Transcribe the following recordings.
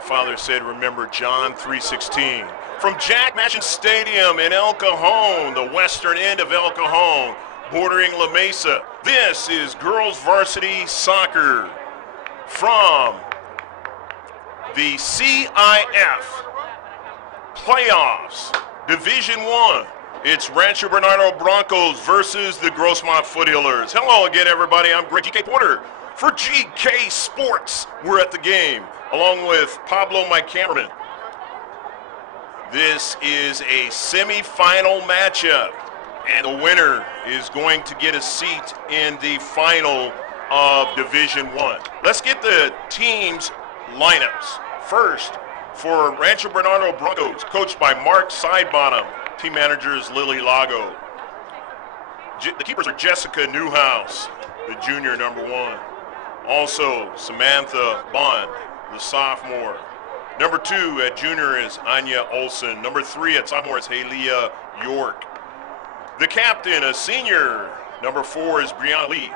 father said, remember John 3:16. From Jack Matchin Stadium in El Cajon, the western end of El Cajon, bordering La Mesa, this is girls varsity soccer from the CIF playoffs, Division 1. It's Rancho Bernardo Broncos versus the Grossmont Foothillers. Hello again, everybody. I'm Greg GK Porter for GK Sports. We're at the game, along with Pablo, my cameraman. This is a semifinal matchup, and the winner is going to get a seat in the final of Division 1. Let's get the teams' lineups. First, for Rancho Bernardo Broncos, coached by Mark Sidebottom. Team manager is Lily Lago. The keepers are Jessica Newhouse, the junior, number 1. Also, Samantha Bond, the sophomore. Number 2 at junior is Anya Olson. Number 3 at sophomore is Halia York. The captain, a senior, number 4 is Brianna Lee.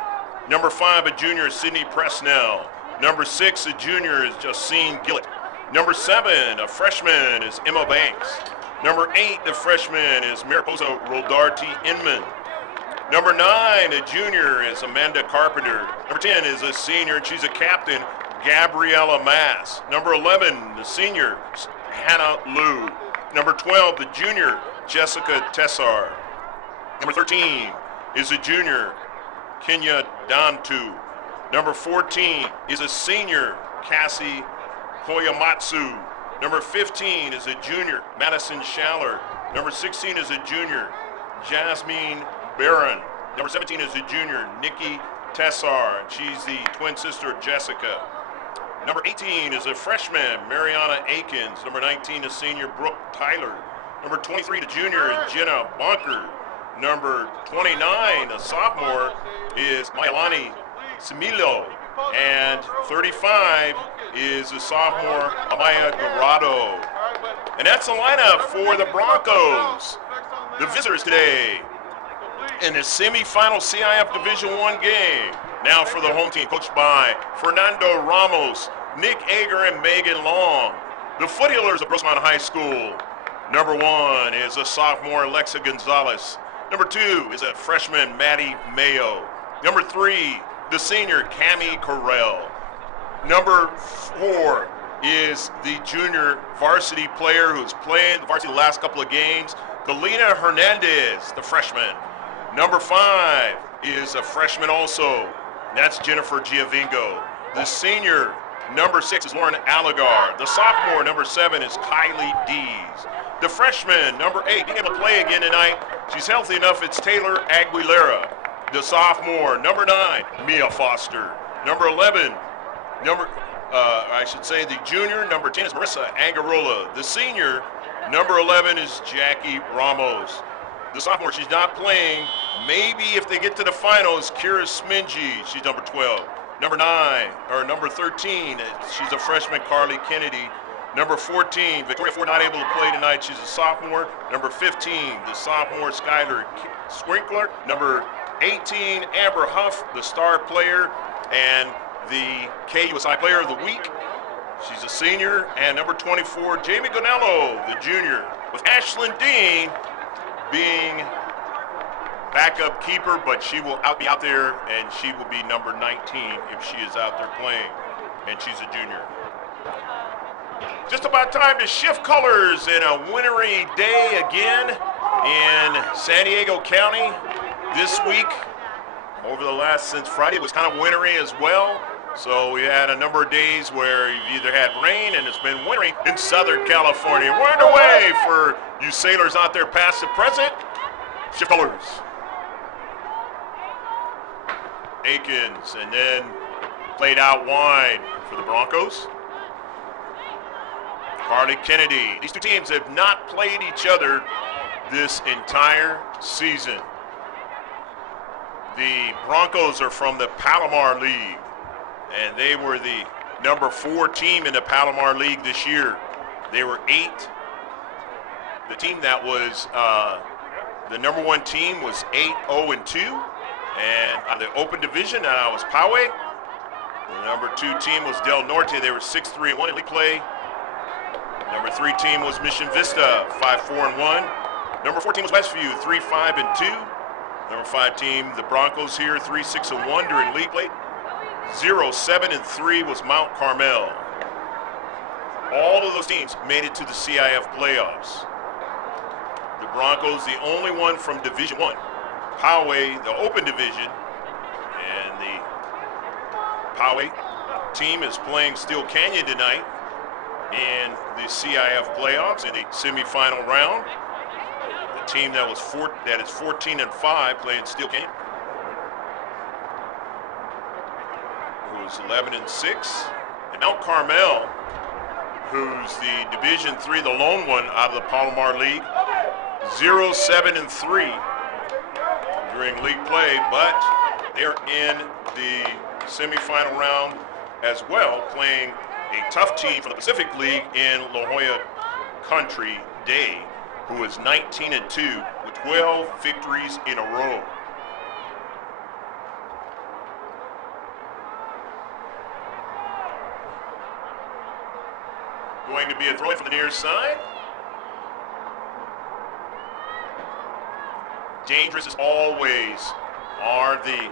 Number 5 at junior is Sydney Presnell. Number 6 at junior is Justine Gillett. Number 7, a freshman, is Emma Banks. Number 8, the freshman, is Mariposa Rodarty Inman. Number 9, a junior, is Amanda Carpenter. Number 10 is a senior, and she's a captain, Gabriella Mass. Number 11, the senior, Hannah Liu. Number 12, the junior, Jessica Tessar. Number 13 is a junior, Kenya Dantu. Number 14 is a senior, Cassie Koyamatsu. Number 15 is a junior, Madison Schaller. Number 16 is a junior, Jasmine Barron. Number 17 is a junior, Nikki Tessar. She's the twin sister of Jessica. Number 18 is a freshman, Mariana Akins. Number 19 is senior, Brooke Tyler. Number 23, the junior, is Jenna Bonker. Number 29, a sophomore, is Mailani Similo. And 35 is the sophomore, Amaya Garado. And that's the lineup for the Broncos. The visitors today in the semifinal CIF Division 1 game. Now for the home team, coached by Fernando Ramos, Nick Ager, and Megan Long. The Foothillers of Grossmont High School. Number 1 is a sophomore, Alexa Gonzalez. Number 2 is a freshman, Maddie Mayo. Number 3, the senior, Cami Correll. Number 4 is the junior varsity player who's playing the varsity the last couple of games, Galina Hernandez, the freshman. Number 5 is a freshman also, and that's Jennifer Giavingo. The senior, number 6, is Lauren Allegar. The sophomore, number 7, is Kylie Dees. The freshman, number 8, being able to play again tonight, she's healthy enough, it's Taylor Aguilera. The sophomore, number 9, Mia Foster. Number 11, the junior, number 10 is Marissa Angarola. The senior, number 11, is Jackie Ramos. The sophomore, she's not playing. Maybe if they get to the finals, Kira Smingy, she's number 12. Number 13, she's a freshman, Carly Kennedy. Number 14, Victoria Ford, not able to play tonight. She's a sophomore. Number 15, the sophomore, Skylar Sprinkler. Number 18, Amber Huff, the star player and the KUSI player of the week. She's a senior. And number 24, Jamie Gonello, the junior, with Ashlyn Dean being backup keeper, but she will be out there, and she will be number 19 if she is out there playing, and she's a junior. Just about time to shift colors in a wintry day again in San Diego County this week. Since Friday, it was kind of wintry as well. So we had a number of days where you either had rain and it's been wintry in Southern California. We're underway for you sailors out there past the present. Shift colors. Akins, and then played out wide for the Broncos. Carly Kennedy. These two teams have not played each other this entire season. The Broncos are from the Palomar League, and they were the number 4 team in the Palomar League this year. They were 8. The team that was the number 1 team was 8-0-2, and on the open division was Poway. The number 2 team was Del Norte. They were 6-3-1 in league play. Number 3 team was Mission Vista, 5-4-1. Number 4 team was Westview, 3-5-2. Number 5 team, the Broncos here, 3-6-1 during league play. 0-7-3 was Mount Carmel. All of those teams made it to the CIF playoffs. The Broncos, the only one from Division I. Poway, the open division, and the Poway team is playing Steel Canyon tonight in the CIF playoffs in the semifinal round. The team that is 14-5 playing Steel Canyon, who is 11-6, and Mount Carmel, who's the Division III, the lone one out of the Palomar League, 0-7-3 during league play, but they're in the semifinal round as well, playing a tough team from the Pacific League in La Jolla Country Day, who is 19-2 with 12 victories in a row. Going to be a throw-in from the near side. Dangerous as always are the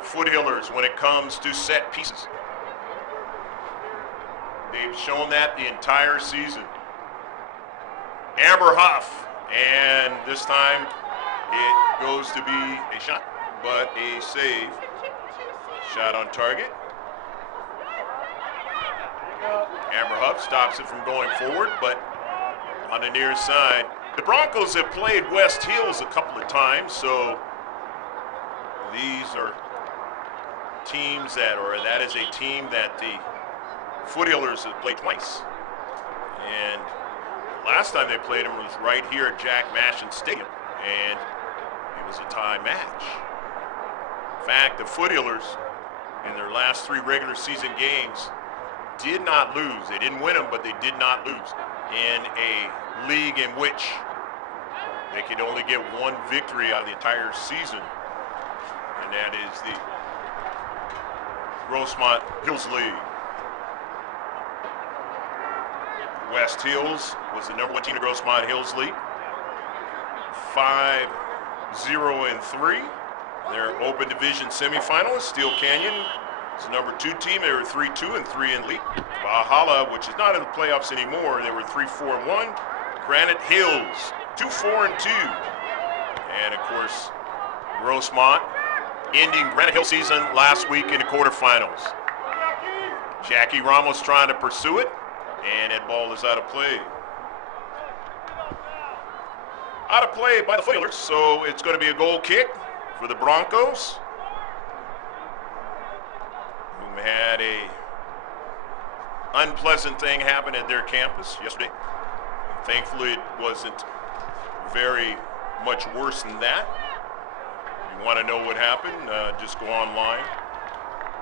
Foothillers when it comes to set pieces. They've shown that the entire season. Amber Huff, and this time it goes to be a shot, but a save. Shot on target. Amber Huff stops it from going forward, but on the near side. The Broncos have played West Hills a couple of times, so these are teams that is a team that the Foothillers have played twice. And last time they played them was right here at Jack Mashin Stadium, and it was a tie match. In fact, the Foothillers in their last 3 regular season games did not lose. They didn't win them, but they did not lose in a league in which they could only get 1 victory out of the entire season, and that is the Grossmont Hills League. West Hills was the number 1 team in the Grossmont Hills League, 5-0-3. Their open division semifinalist, Steel Canyon, is the number 2 team. They were 3-2-3 in league. Valhalla, which is not in the playoffs anymore, they were 3-4-1. Granite Hills, 2-4-2. And of course, Grossmont ending Granite Hill season last week in the quarterfinals. Jackie Ramos trying to pursue it, and that ball is out of play. Out of play by the Foothillers, so it's going to be a goal kick for the Broncos, who had a unpleasant thing happen at their campus yesterday. Thankfully, it wasn't very much worse than that. If you want to know what happened, just go online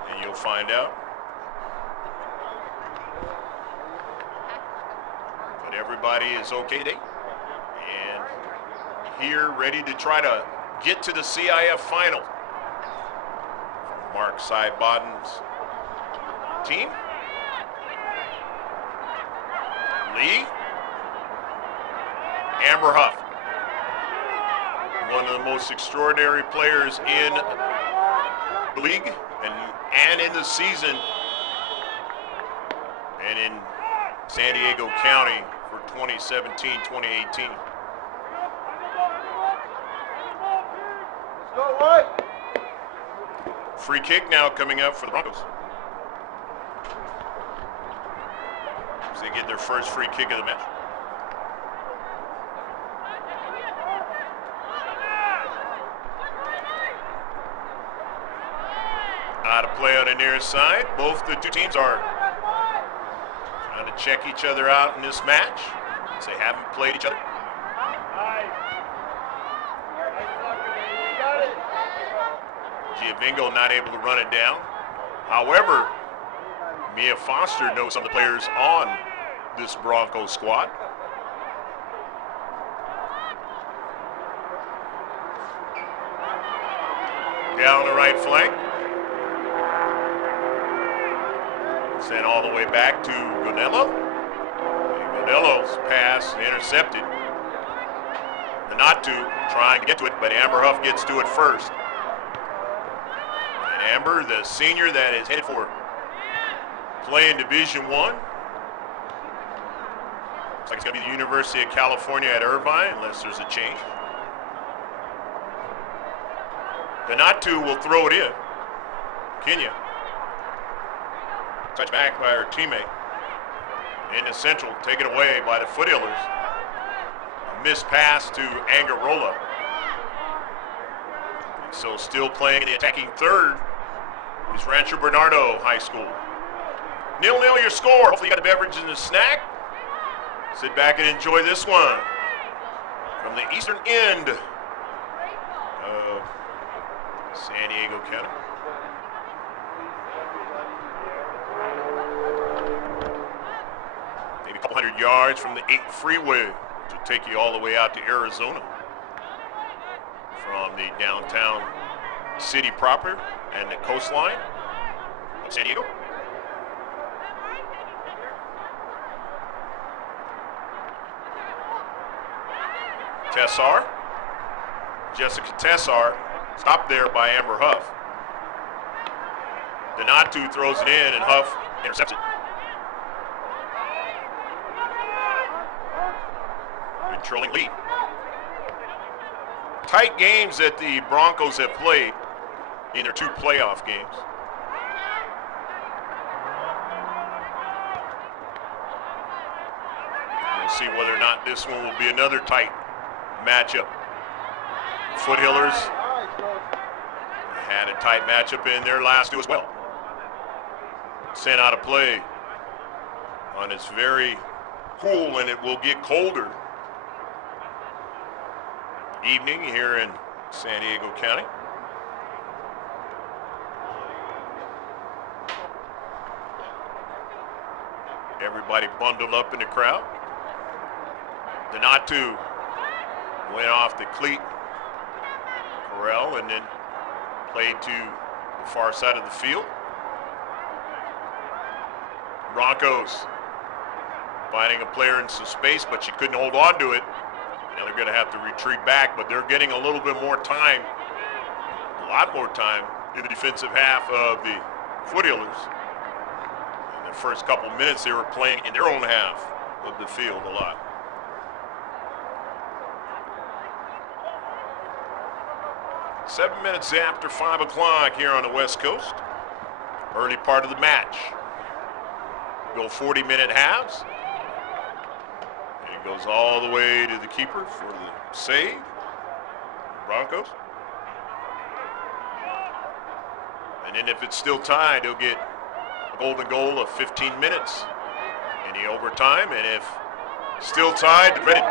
and you'll find out. But everybody is okay today and here ready to try to get to the CIF final. Mark Seiboden's team. Lee. Amber Huff. One of the most extraordinary players in the league and in the season and in San Diego County for 2017-2018. Free kick now coming up for the Broncos. As they get their first free kick of the match. Out of play on the near side. Both the 2 teams are trying to check each other out in this match, since they haven't played each other. Giovingo not able to run it down. However, Mia Foster knows some of the players on this Broncos squad. Down the right flank. Sent all the way back to Gonello. Modelo's pass intercepted. The not to trying to get to it, but Amber Huff gets to it first. And Amber, the senior that is headed for play in Division I. Looks like it's going to be the University of California at Irvine, unless there's a change. The not to will throw it in. Kenya. Touched back by her teammate. Into Central, taken away by the Foothillers. A missed pass to Angarola. So still playing in the attacking third is Rancho Bernardo High School. 0-0 your score. Hopefully you got a beverage and a snack. Sit back and enjoy this one from the eastern end of San Diego County. Maybe a couple hundred yards from the 8 freeway to take you all the way out to Arizona from the downtown city proper and the coastline of San Diego. Tessar, Jessica Tessar, stopped there by Amber Huff. Donatu throws it in and Huff intercepts it. Controlling lead. Tight games that the Broncos have played in their 2 playoff games. We'll see whether or not this one will be another tight matchup. Foothillers had a tight matchup in their last 2 as well. Sent out of play on it's very cool and it will get colder evening here in San Diego County. Everybody bundled up in the crowd. Donatu went off the cleat corral and then played to the far side of the field. Broncos finding a player in some space, but she couldn't hold on to it. Now they're going to have to retreat back, but they're getting a little bit more time, a lot more time in the defensive half of the Foothillers. In the first couple minutes, they were playing in their own half of the field a lot. Seven minutes after 5 o'clock here on the West Coast. Early part of the match. Go 40-minute halves. And it goes all the way to the keeper for the save. Broncos. And then if it's still tied, they'll get a golden goal of 15 minutes in the overtime. And if still tied, the dreaded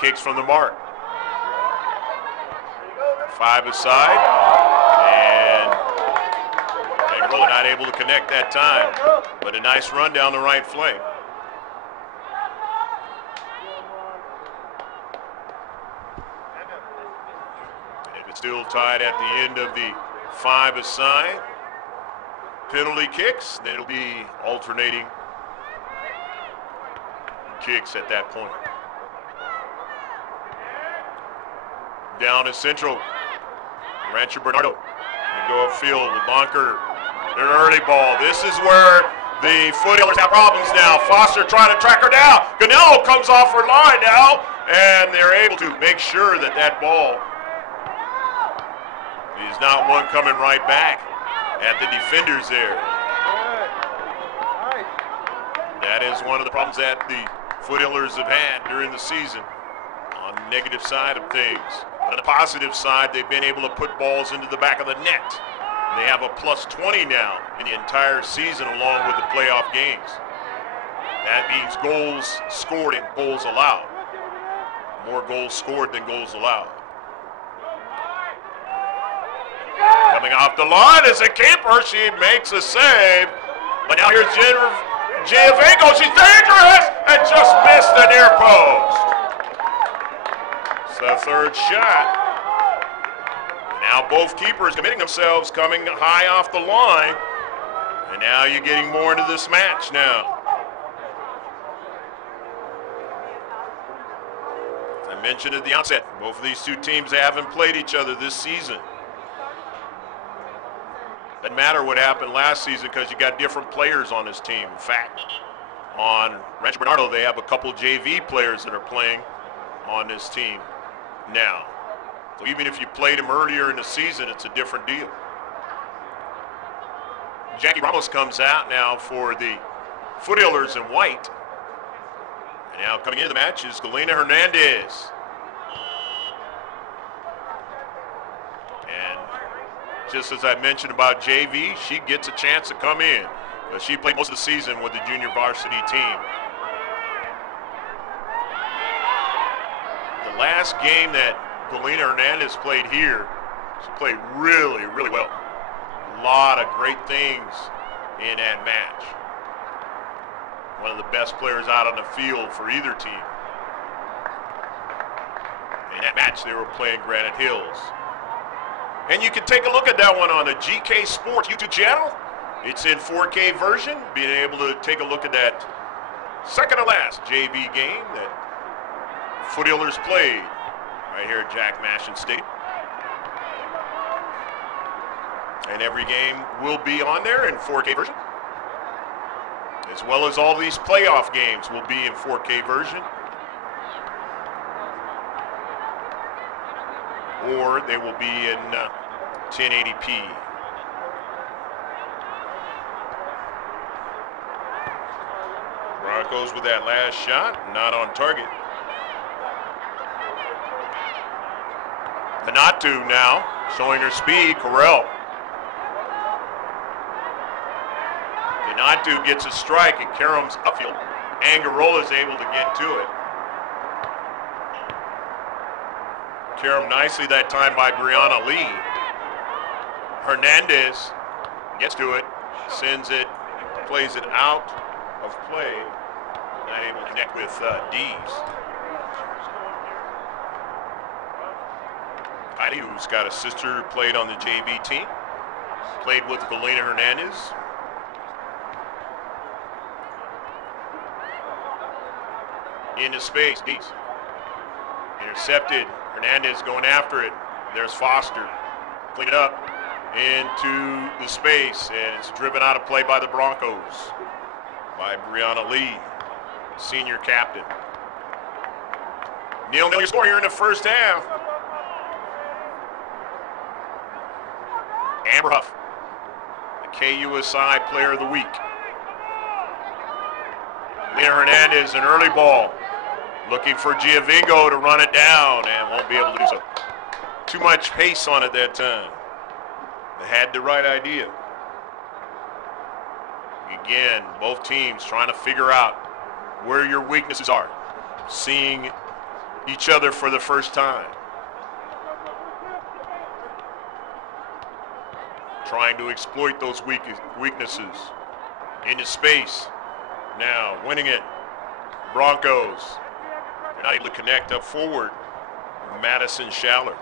kicks from the mark. 5 aside, and Angarola not able to connect that time, but a nice run down the right flank. And if it's still tied at the end of the 5 aside, penalty kicks, then it'll be alternating kicks at that point. Down is Central. Rancho Bernardo. They go upfield with Bonker. Their early ball. This is where the Foothillers have problems now. Foster trying to track her down. Ganello comes off her line now, and they're able to make sure that that ball is not one coming right back at the defenders there. That is one of the problems that the Foothillers have had during the season on the negative side of things. On the positive side, they've been able to put balls into the back of the net. They have a plus 20 now in the entire season along with the playoff games. That means goals scored and goals allowed. More goals scored than goals allowed. Coming off the line is a keeper. She makes a save. But now here's Giovanco. She's dangerous and just missed the near post. It's the third shot. Now both keepers committing themselves, coming high off the line. And now you're getting more into this match now. As I mentioned at the outset, both of these two teams haven't played each other this season. Doesn't matter what happened last season because you got different players on this team. In fact, on Rancho Bernardo, they have a couple JV players that are playing on this team now. So even if you played them earlier in the season, it's a different deal. Jackie Ramos comes out now for the Foothillers in white. And now coming into the match is Galena Hernandez. And just as I mentioned about JV, she gets a chance to come in because she played most of the season with the junior varsity team. The last game that Galena Hernandez played here, she played really, really well. A lot of great things in that match. One of the best players out on the field for either team. In that match, they were playing Granite Hills. And you can take a look at that one on the GK Sports YouTube channel. It's in 4K version. Being able to take a look at that second to last JV game that Foothillers played right here at Jack Mashin Stadium. And every game will be on there in 4K version. As well as all these playoff games will be in 4K version. Or they will be in 1080p. Broncos with that last shot, not on target. Hanatu now, showing her speed, Correll. Hanatu gets a strike and Karam's upfield. Angarola is able to get to it. Karam nicely that time by Brianna Lee. Hernandez gets to it, sends it, plays it out of play. Not able to connect with Dees. Heidi, who's got a sister who played on the JV team, played with Galena Hernandez. Into space, Dees. Intercepted. Hernandez going after it. There's Foster. Clean it up into the space, and it's driven out of play by the Broncos. By Brianna Lee, senior captain. 0-0 your score here in the first half. Amber Huff, the KUSI Player of the Week. Lena Hernandez, an early ball. Looking for Giovingo to run it down and won't be able to do so. Too much pace on it that time. They had the right idea. Again, both teams trying to figure out where your weaknesses are. Seeing each other for the first time. Trying to exploit those weaknesses. Into space. Now winning it. Broncos. They're not able to connect up forward. Madison Schaller.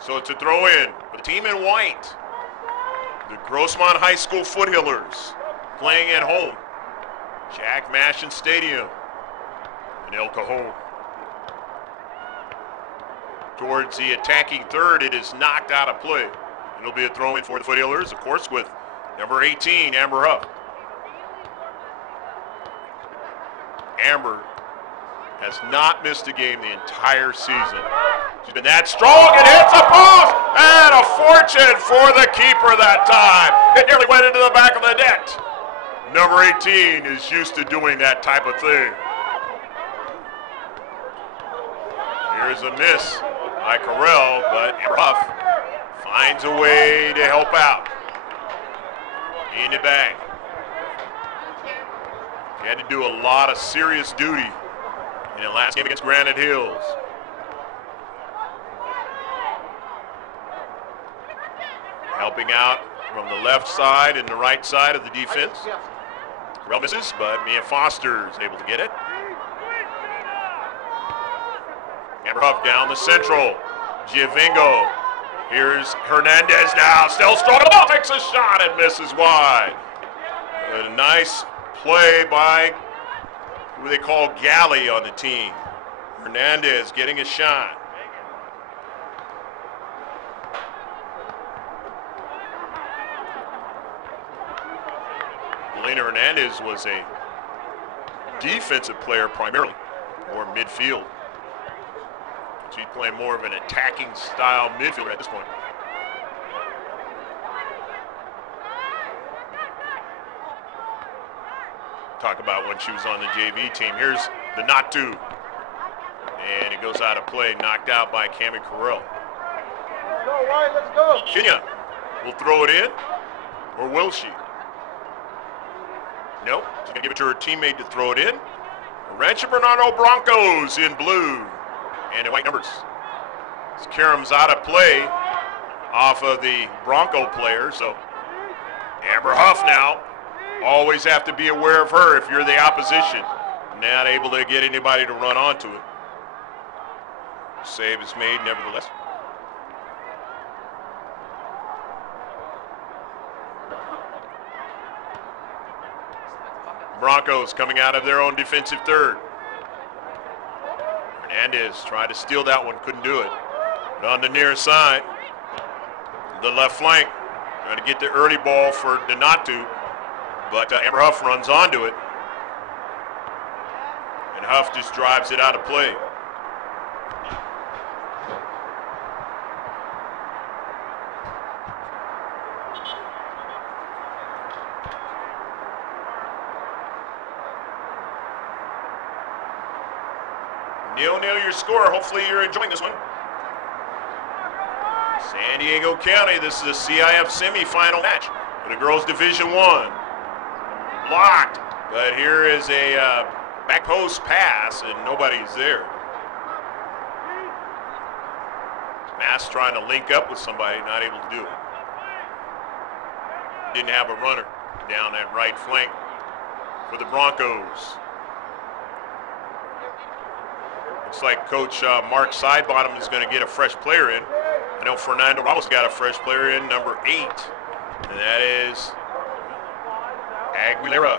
So it's a throw in for the team in white. The Grossmont High School Foothillers playing at home. Jack Mashin Stadium in El Cajon. Towards the attacking third, it is knocked out of play. It'll be a throw in for the Foothillers, of course, with number 18, Amber Huff. Amber has not missed a game the entire season. She's been that strong and hits a post, and a fortune for the keeper that time. It nearly went into the back of the net. Number 18 is used to doing that type of thing. Here's a miss by Correll, but Amber Huff finds a way to help out. In the back. He had to do a lot of serious duty in the last game against Granite Hills. Helping out from the left side and the right side of the defense. Correll misses, but Mia Foster is able to get it. Amber Huff down the central. Giovingo. Here's Hernandez now. Still strong. The ball takes a shot and misses wide. A nice play by who they call Galley on the team. Hernandez getting a shot. Elena Hernandez was a defensive player primarily, or midfield. She's playing more of an attacking style midfielder at this point. Talk about when she was on the JV team. Here's the not to. And it goes out of play, knocked out by Cami Carell. Let's go, Ryan, let's go. Kenya will throw it in, or will she? Nope, she's gonna give it to her teammate to throw it in. Rancho Bernardo Broncos in blue and in white numbers. This Karam's out of play off of the Bronco player, so Amber Huff now. Always have to be aware of her if you're the opposition. Not able to get anybody to run onto it. Save is made nevertheless. Broncos coming out of their own defensive third. Hernandez tried to steal that one, couldn't do it. But on the near side, the left flank, trying to get the early ball for Donatu, but Amber Huff runs onto it. And Huff just drives it out of play. Nil-nil your score. Hopefully you're enjoying this one. San Diego County, this is a CIF semifinal match for the girls Division I. Blocked, but here is a back post pass and nobody's there. Mass trying to link up with somebody, not able to do it. Didn't have a runner down that right flank for the Broncos. Looks like Coach Mark Sidebottom is going to get a fresh player in. I know Fernando Ramos got a fresh player in, number 8, and that is Aguilera.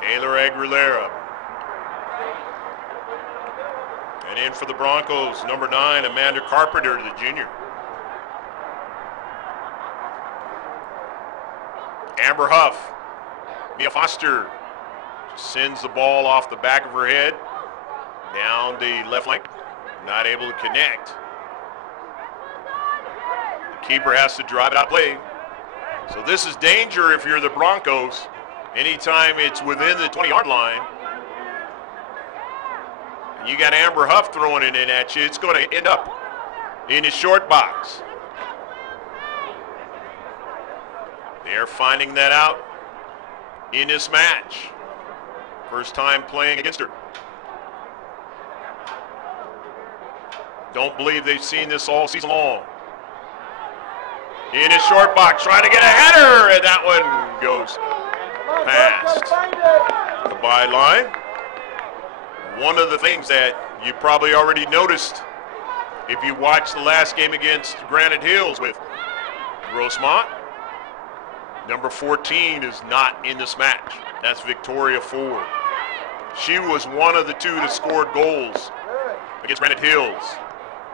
Taylor Aguilera. And in for the Broncos, number 9, Amanda Carpenter, the junior. Amber Huff. Mia Foster sends the ball off the back of her head, down the left flank, not able to connect. The keeper has to drive it out of play. So this is danger if you're the Broncos. Anytime it's within the 20-yard line, and you got Amber Huff throwing it in at you, it's going to end up in his short box. They're finding that out in this match. First time playing against her. Don't believe they've seen this all season long. In his short box, trying to get a header, and that one goes past the byline. One of the things that you probably already noticed if you watched the last game against Granite Hills with Grossmont, number 14 is not in this match. That's Victoria Ford. She was one of the 2 that scored goals against Granite Hills.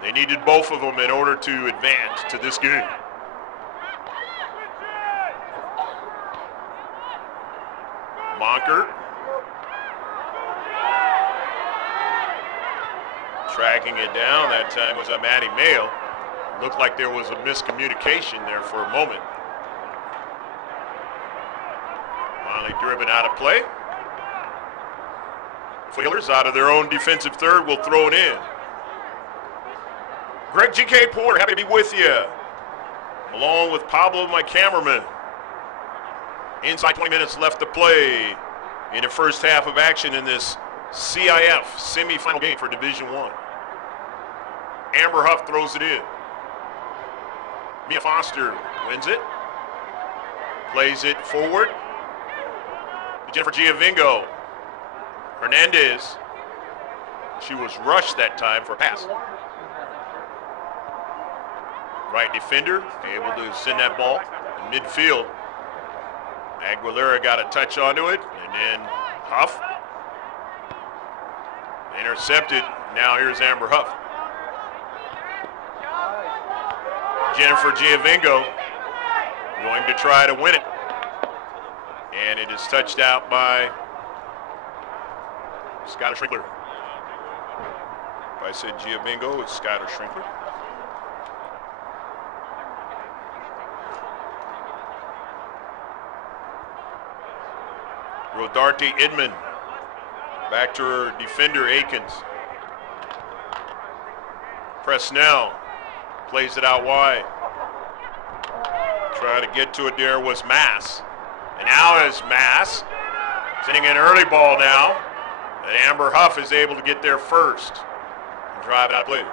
They needed both of them in order to advance to this game. Monker tracking it down. That time was a Maddie Mayo. Looked like there was a miscommunication there for a moment. Finally driven out of play. Whalers out of their own defensive third will throw it in. Greg G.K. Porter, happy to be with you. Along with Pablo, my cameraman. Inside 20 minutes left to play in the first half of action in this CIF semifinal game for Division I. Amber Huff throws it in. Mia Foster wins it. Plays it forward. Jennifer Giovingo. Hernandez. She was rushed that time for a pass. Right defender, able to send that ball in midfield. Aguilera got a touch onto it, and then Huff. Intercepted. Now here's Amber Huff. Jennifer Giovingo going to try to win it. And it is touched out by Skylar Schrinkler. If I said Giovingo, it's Skylar Schrinkler. Rodarte Idman. Back to her defender, Akins. Presnell plays it out wide. Trying to get to it there was Mass. And now is Mass sending an early ball now. And Amber Huff is able to get there first and drive it out play.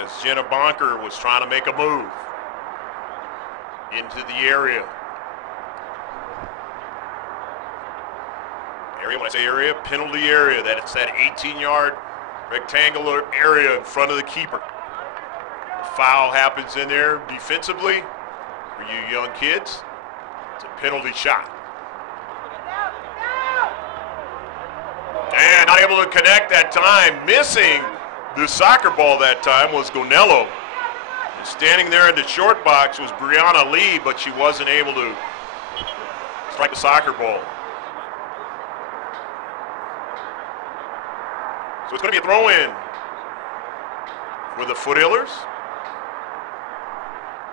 As Jenna Bonker was trying to make a move into the area. When I say area, penalty area, that it's that 18-yard rectangular area in front of the keeper. Foul happens in there defensively for you young kids. It's a penalty shot. And not able to connect that time. Missing the soccer ball that time was Gonello. Standing there in the short box was Brianna Lee, but she wasn't able to strike the soccer ball. So it's going to be a throw-in for the Foothillers.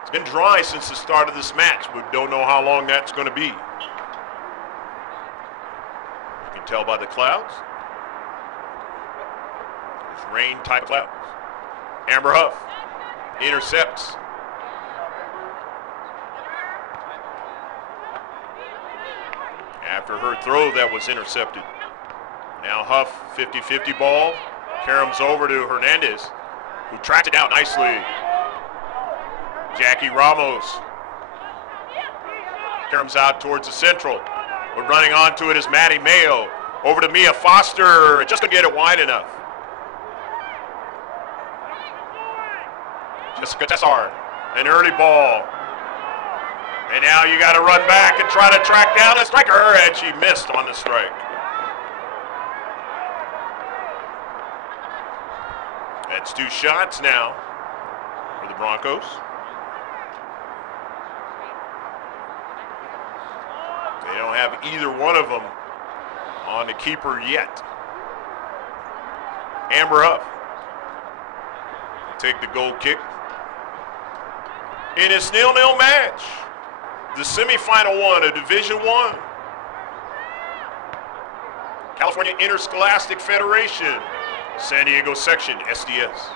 It's been dry since the start of this match. We don't know how long that's going to be. You can tell by the clouds. It's rain-type clouds. Amber Huff intercepts. After her throw that was intercepted. Now Huff, 50-50 ball, caroms over to Hernandez, who tracked it down nicely. Jackie Ramos caroms out towards the central. We're running onto it as Maddie Mayo. Over to Mia Foster, just couldn't get it wide enough. Jessica Tessar, an early ball. And now you got to run back and try to track down a striker, and she missed on the strike. That's 2 shots now for the Broncos. They don't have either one of them on the keeper yet. Amber Huff take the goal kick. In its 0-0 match, the semifinal one of Division I. California Interscholastic Federation. San Diego section, SDS.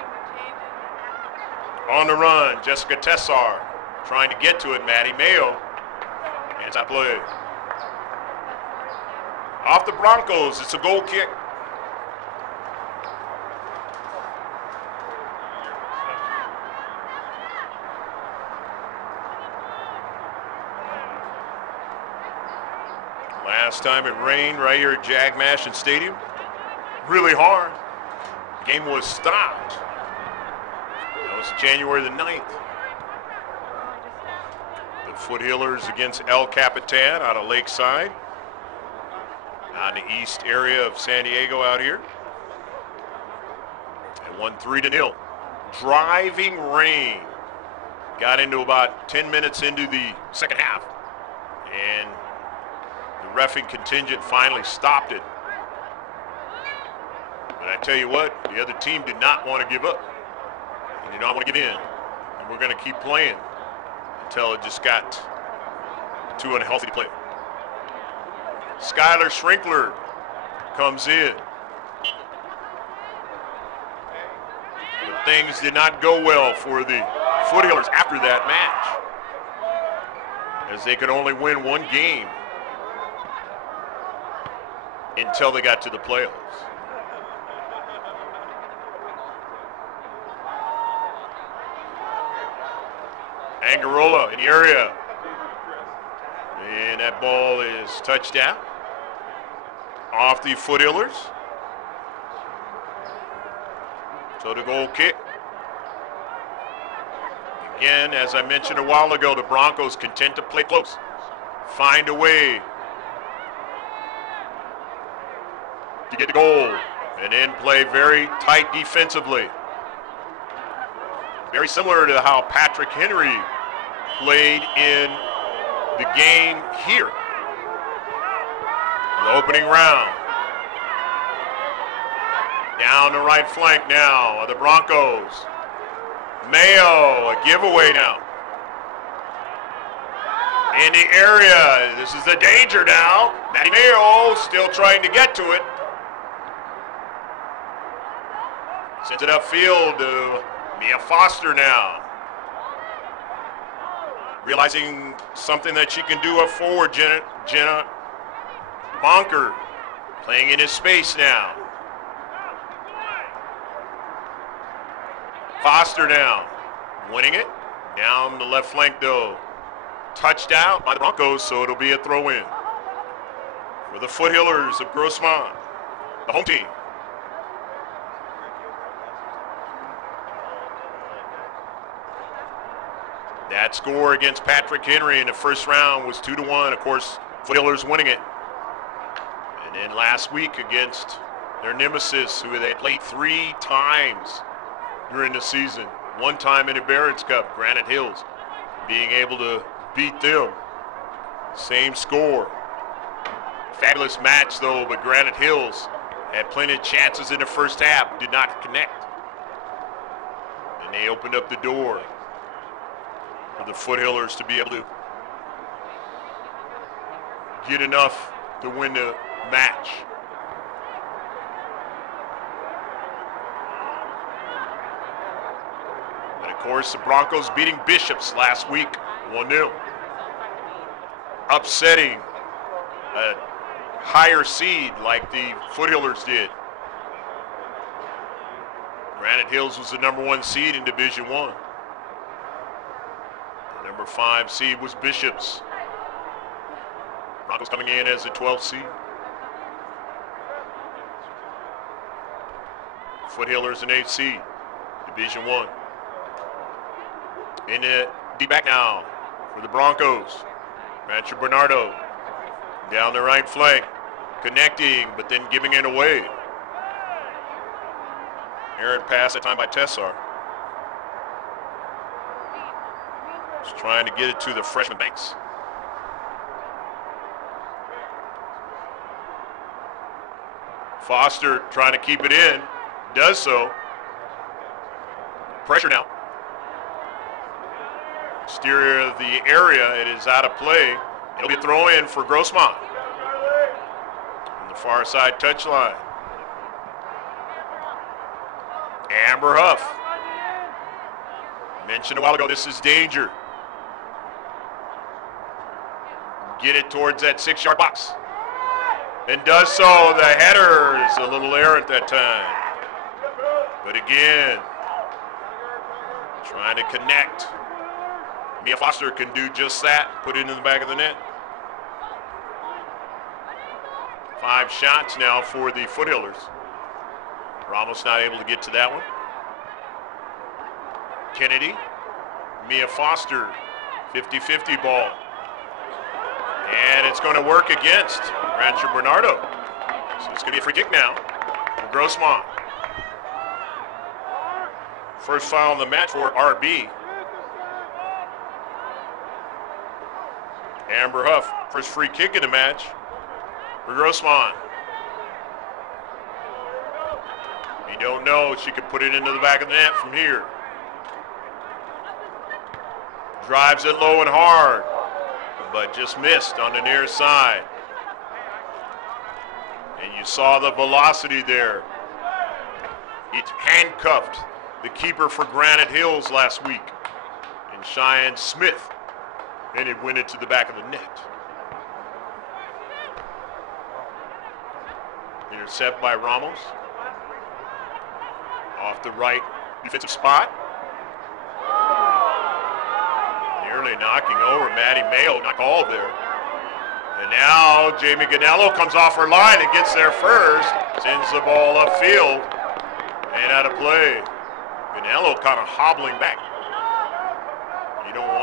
On the run, Jessica Tessar trying to get to it, Maddie Mayo. And it's out play. Off the Broncos, it's a goal kick. Last time it rained right here at Jag Mashin Stadium. Really hard. The game was stopped. That was January the 9th. The Foothillers against El Capitan out of Lakeside. Out in the east area of San Diego out here. And won 3-0. Driving rain. Got into about 10 minutes into the second half. And the reffing contingent finally stopped it. But I tell you what, the other team did not want to give up. They did not want to give in. And we're going to keep playing until it just got too unhealthy to play. Skylar Schrinkler comes in. But things did not go well for the Foothillers after that match, as they could only win 1 game until they got to the playoffs. Angarola in the area. And that ball is touched down off the Foothillers. So the goal kick. Again, as I mentioned a while ago, the Broncos content to play close. Find a way to get the goal and then play very tight defensively. Very similar to how Patrick Henry played in the game here. The opening round. Down the right flank now of the Broncos. Mayo, a giveaway now. In the area, this is the danger now. Matty Mayo still trying to get to it. Sends it upfield to Mia Foster now. Realizing something that she can do up forward, Jenna Bonker playing in his space now. Foster now, winning it. Down the left flank though. Touchdown by the Broncos, so it'll be a throw-in for the Foothillers of Grossmont, the home team. That score against Patrick Henry in the first round was 2-1. Of course, Foothillers winning it. And then last week against their nemesis, who they played 3 times during the season. One time in the Barron's Cup, Granite Hills, being able to beat them. Same score. Fabulous match though, but Granite Hills had plenty of chances in the first half, did not connect. And they opened up the door for the Foothillers to be able to get enough to win the match. And of course, the Broncos beating Bishops last week, 1-0. Upsetting a higher seed like the Foothillers did. Granite Hills was the #1 seed in Division 1. The #5 seed was Bishops. Broncos coming in as the 12th seed. Foothillers an 8th seed, Division 1. In the D-back now for the Broncos. Rancho Bernardo down the right flank, connecting, but then giving it away. Errant pass that time by Tessar. Just trying to get it to the freshman Banks. Foster trying to keep it in, does so. Pressure now. Exterior of the area, it is out of play. It'll be a throw in for Grossmont. On the far side touchline. Amber Huff. Mentioned a while ago, this is danger. Get it towards that 6-yard box. And does so. The header is a little errant that time. But again, trying to connect. Mia Foster can do just that, put it in the back of the net. 5 shots now for the Foothillers. Ramos not able to get to that one. Kennedy, Mia Foster, 50-50 ball. And it's going to work against Rancho Bernardo. So it's going to be a free kick now for Grossmont. First foul in the match for RB. Amber Huff, first free kick in the match for Grossmont. You don't know, she could put it into the back of the net from here. Drives it low and hard, but just missed on the near side. And you saw the velocity there. It handcuffed the keeper for Granite Hills last week, and Cheyenne Smith. And it went into the back of the net. Intercept by Ramos. Off the right defensive spot. Nearly knocking over Maddie Mayo, not called there. And now Jamie Ganello comes off her line and gets there first. Sends the ball upfield and out of play. Ganello kind of hobbling back.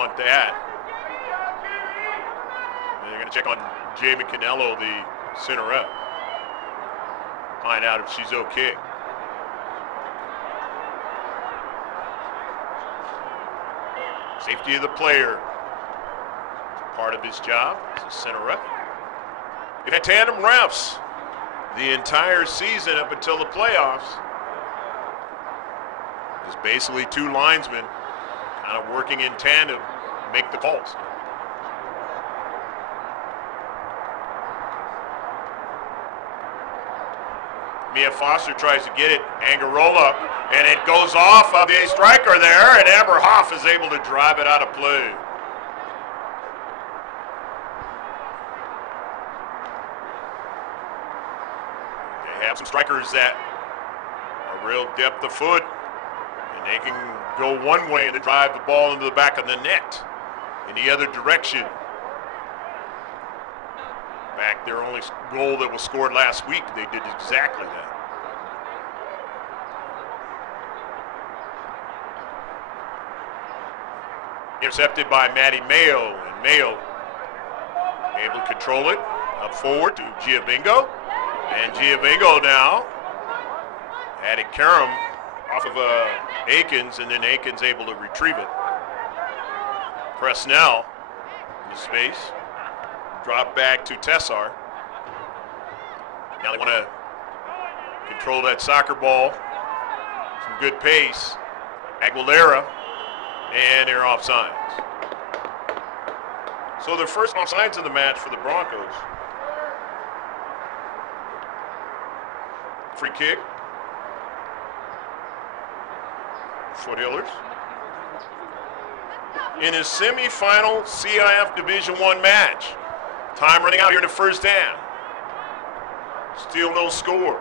want that. And they're going to check on Jamie Canello, the center rep. Find out if she's okay. Safety of the player. Part of his job as a center rep. We've had tandem refs the entire season up until the playoffs. It's basically two linesmen kind of working in tandem to make the calls. Mia Foster tries to get it, Angarola, and it goes off of the striker there, and Amber Hoff is able to drive it out of play. They have some strikers that are real depth of foot, and they can go one way and drive the ball into the back of the net in the other direction. In fact, their only goal that was scored last week, they did exactly that. Intercepted by Maddie Mayo, and Mayo able to control it up forward to Giavingo, and Giavingo now had it Karam off of Akins, and then Akins able to retrieve it. Presnell in the space. Drop back to Tessar. Now they want to control that soccer ball. Some good pace. Aguilera, and they're offsides. So their first offsides of the match for the Broncos. Free kick. Foothillers. In his semifinal CIF Division I match. Time running out here in the first half. Still no score.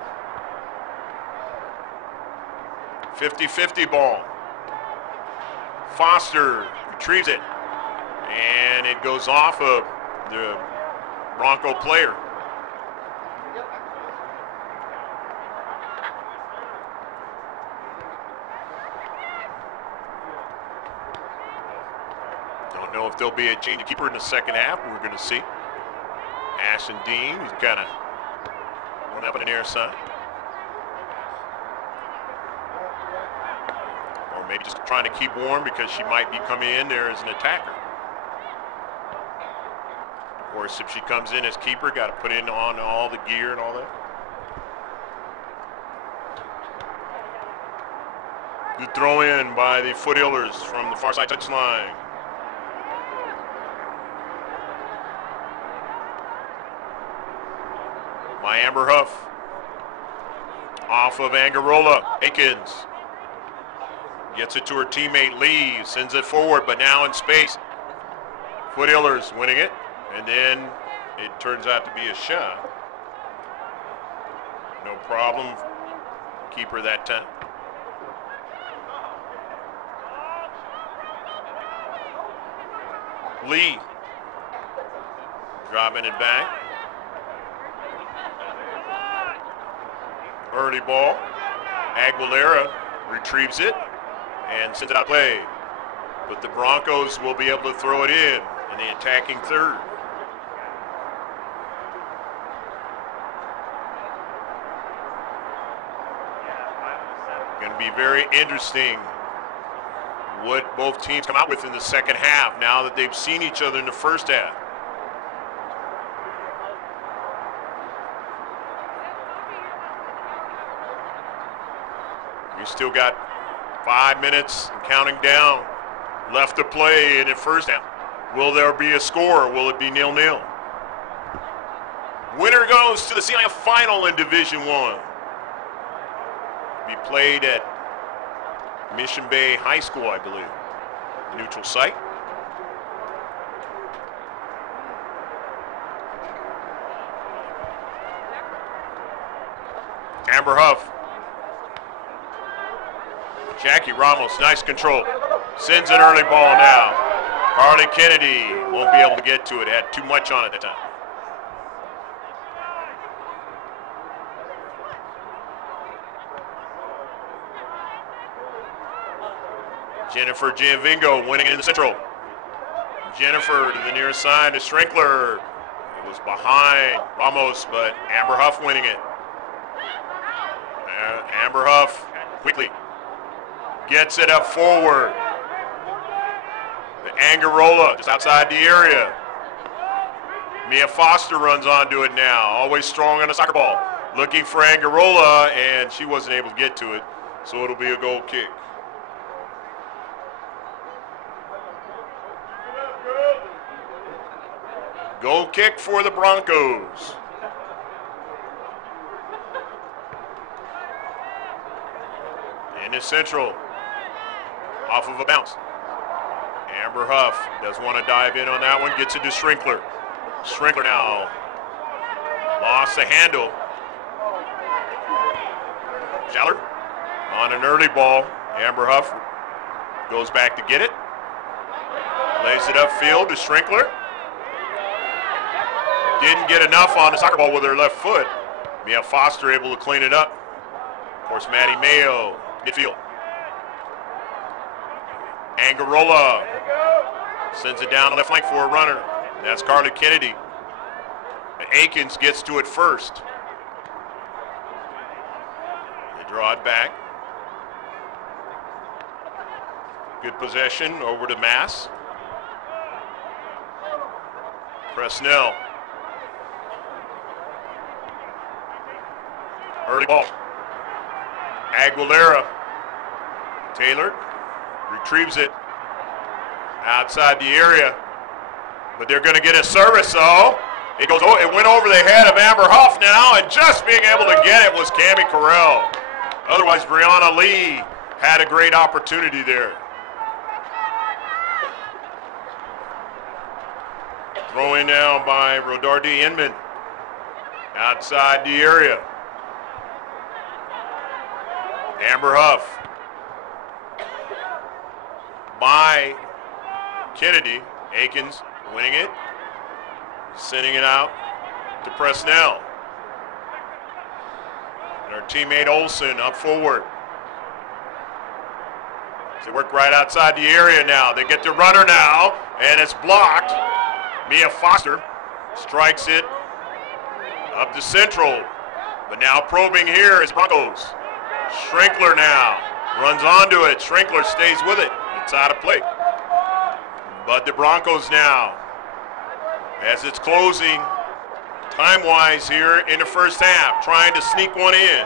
50-50 ball. Foster retrieves it. And it goes off of the Bronco player. Don't know if there'll be a change of keeper in the second half. We're going to see. Ashton Dean, he's kind of going up on the near side. Or maybe just trying to keep warm because she might be coming in there as an attacker. Of course, if she comes in as keeper, got to put in on all the gear and all that. The throw in by the Foothillers from the far side touchline. By Amber Huff. Off of Angarola. Akins gets it to her teammate Lee. Sends it forward, but now in space. Foothillers winning it. And then it turns out to be a shot. No problem. Keeper that time. Lee. Dropping it back. Early ball. Aguilera retrieves it and sends it out of play. But the Broncos will be able to throw it in the attacking third. Going to be very interesting what both teams come out with in the second half now that they've seen each other in the first half. We still got 5 minutes and counting down left to play in the first half. Will there be a score? Will it be 0-0? Winner goes to the CIF final in Division I. Be played at Mission Bay High School, I believe. Neutral site. Amber Huff. Jackie Ramos, nice control. Sends an early ball now. Harley Kennedy won't be able to get to it. Had too much on it at the time. Jennifer Giavingo winning it in the central. Jennifer to the near side to Strinkler. It was behind Ramos, but Amber Huff winning it. Amber Huff quickly gets it up forward. The Angarola just outside the area. Mia Foster runs onto it now, always strong on the soccer ball. Looking for Angarola, and she wasn't able to get to it, so it'll be a goal kick. Goal kick for the Broncos. In the central, off of a bounce. Amber Huff does want to dive in on that one, gets it to Strinkler. Strinkler now lost the handle. Schaller on an early ball. Amber Huff goes back to get it. Lays it upfield to Strinkler. Didn't get enough on the soccer ball with her left foot. Mia Foster able to clean it up. Of course, Maddie Mayo, midfield. Angarola sends it down the left flank for a runner. That's Carly Kennedy. And Akins gets to it first. They draw it back. Good possession over to Mass. Presnell. Early ball. Aguilera. Taylor retrieves it outside the area. But they're going to get a service, though. It went over the head of Amber Huff now, and just being able to get it was Cammie Carell. Otherwise, Brianna Lee had a great opportunity there. Throwing down by Rodardi Inman outside the area. Amber Huff by Kennedy. Akins winning it, sending it out to Presnell. And our teammate Olsen up forward. They work right outside the area now. They get the runner now, and it's blocked. Mia Foster strikes it up to central. But now probing here is Broncos. Strinkler now runs onto it. Strinkler stays with it. It's out of play. But the Broncos now, as it's closing time-wise here in the first half, trying to sneak one in.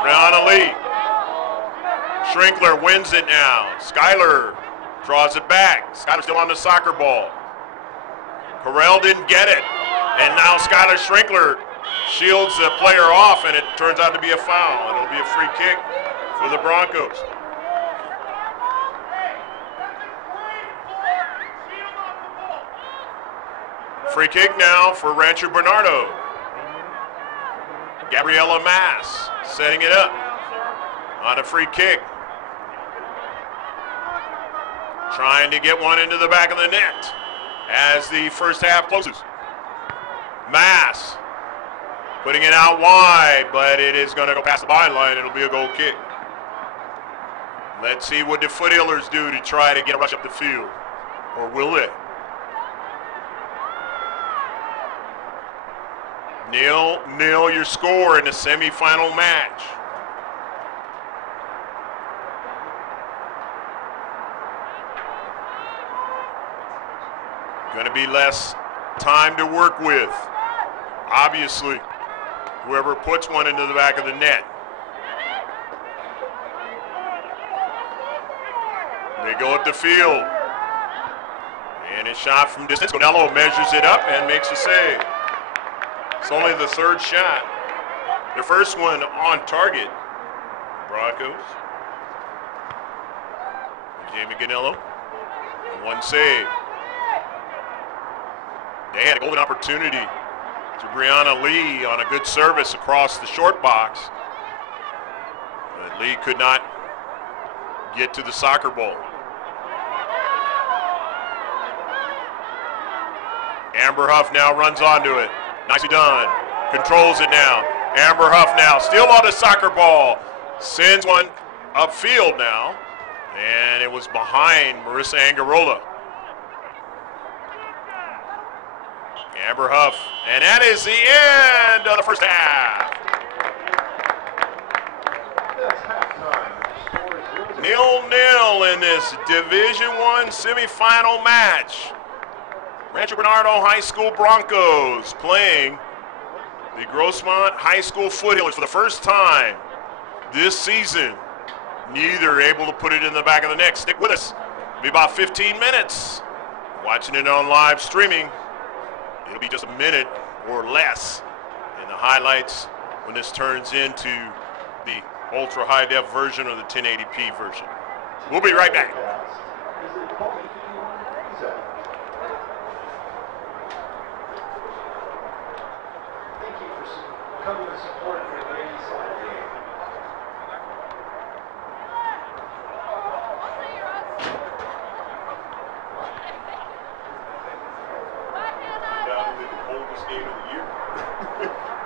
Brianna Lee. Strinkler wins it now. Skyler draws it back. Skyler still on the soccer ball. Carell didn't get it. And now Skyler Strinkler shields the player off, and it turns out to be a foul. And it'll be a free kick for the Broncos. Free kick now for Rancho Bernardo. Gabriella Mass setting it up on a free kick. Trying to get one into the back of the net as the first half closes. Mass putting it out wide, but it is going to go past the byline. It'll be a goal kick. Let's see what the Foothillers do to try to get a rush up the field. Or will they? 0-0 your score in the semifinal match. Going to be less time to work with. Obviously, whoever puts one into the back of the net. They go at the field. And a shot from distance. Gonello measures it up and makes a save. It's only the third shot. Their first one on target. Broncos. Jamie Gonello. One save. They had a golden opportunity to Brianna Lee on a good service across the short box. But Lee could not get to the soccer ball. Amber Huff now runs onto it. Nicely done. Controls it now. Amber Huff now still on the soccer ball. Sends one upfield now. And it was behind Marissa Angarola. Amber Huff. And that is the end of the first half. That's halftime. Score is 0-0 in this Division I semifinal match. Rancho Bernardo High School Broncos playing the Grossmont High School Foothillers for the first time this season. Neither able to put it in the back of the net. Stick with us. It'll be about 15 minutes. Watching it on live streaming, it'll be just a minute or less in the highlights when this turns into the ultra high def version or the 1080p version. We'll be right back. Thank you for coming to support the ladies side game. Undoubtedly the coldest game of the year.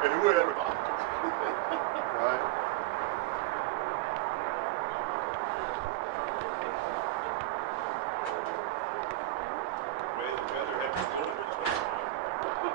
And who would ever thought? Right. The weather had been good, but it's been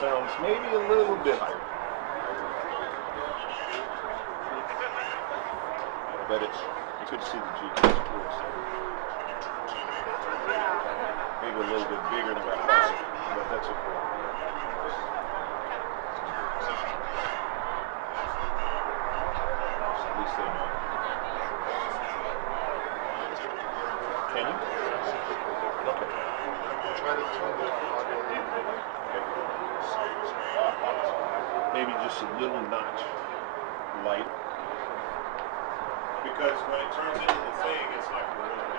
Sounds maybe a little bit higher. But it's good to see the GK scores. Maybe a little bit bigger than that high, but that's okay. At least they know. Can you? Okay. Try to turn the audio a little bit. Maybe just a little notch light. because when it turns into the thing, it's like a little bit.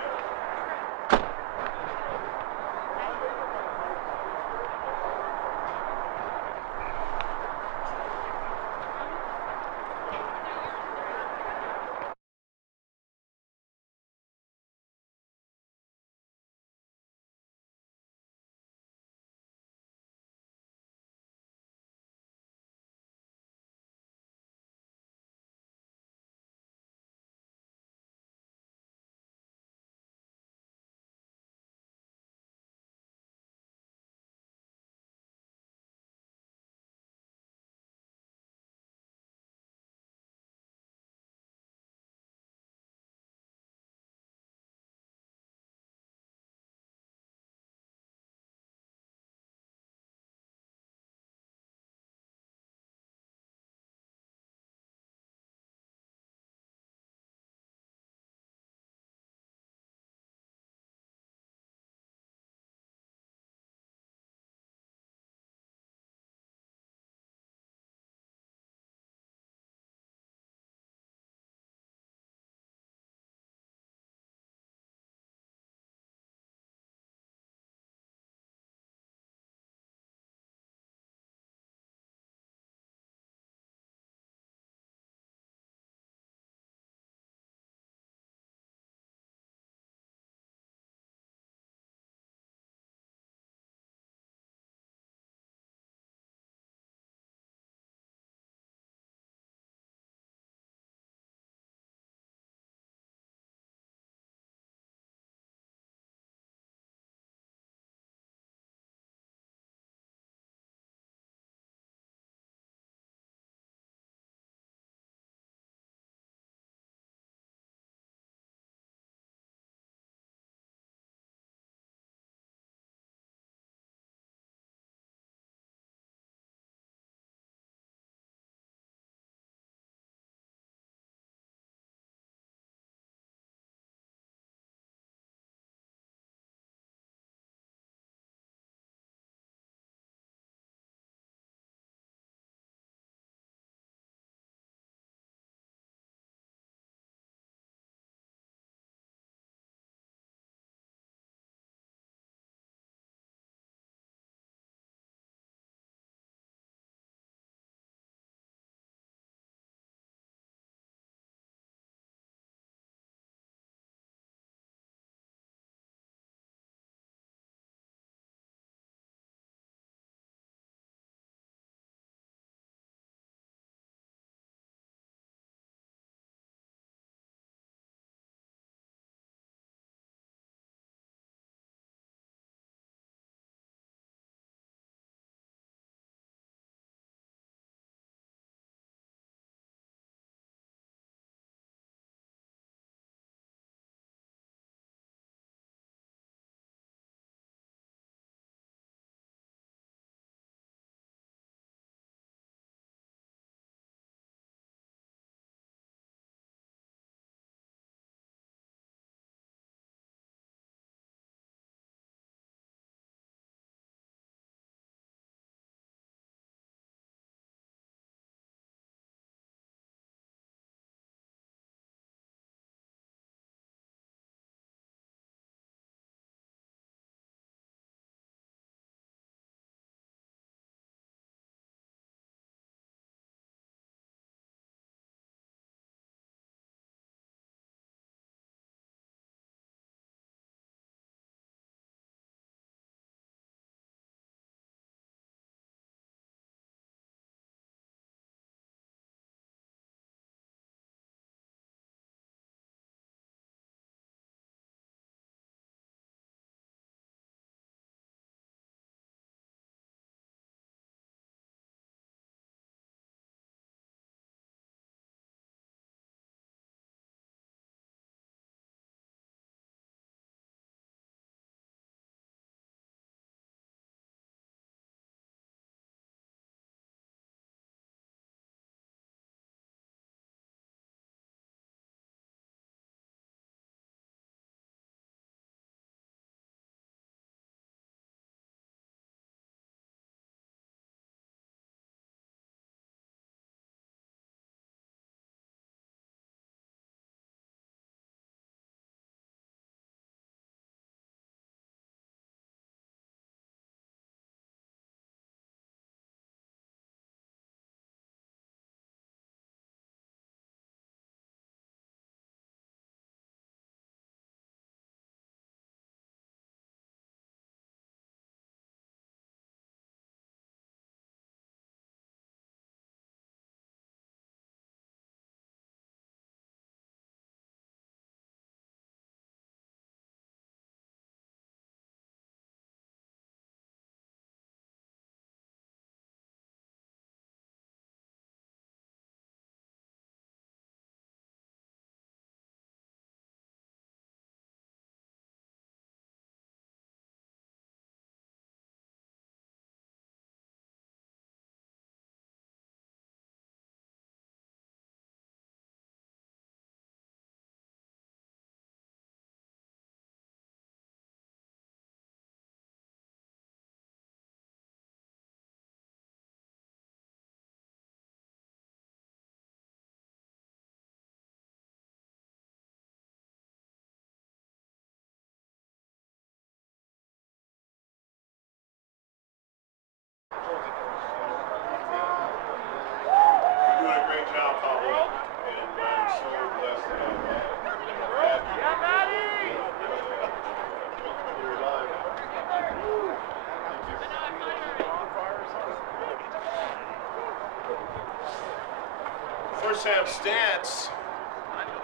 First half stats,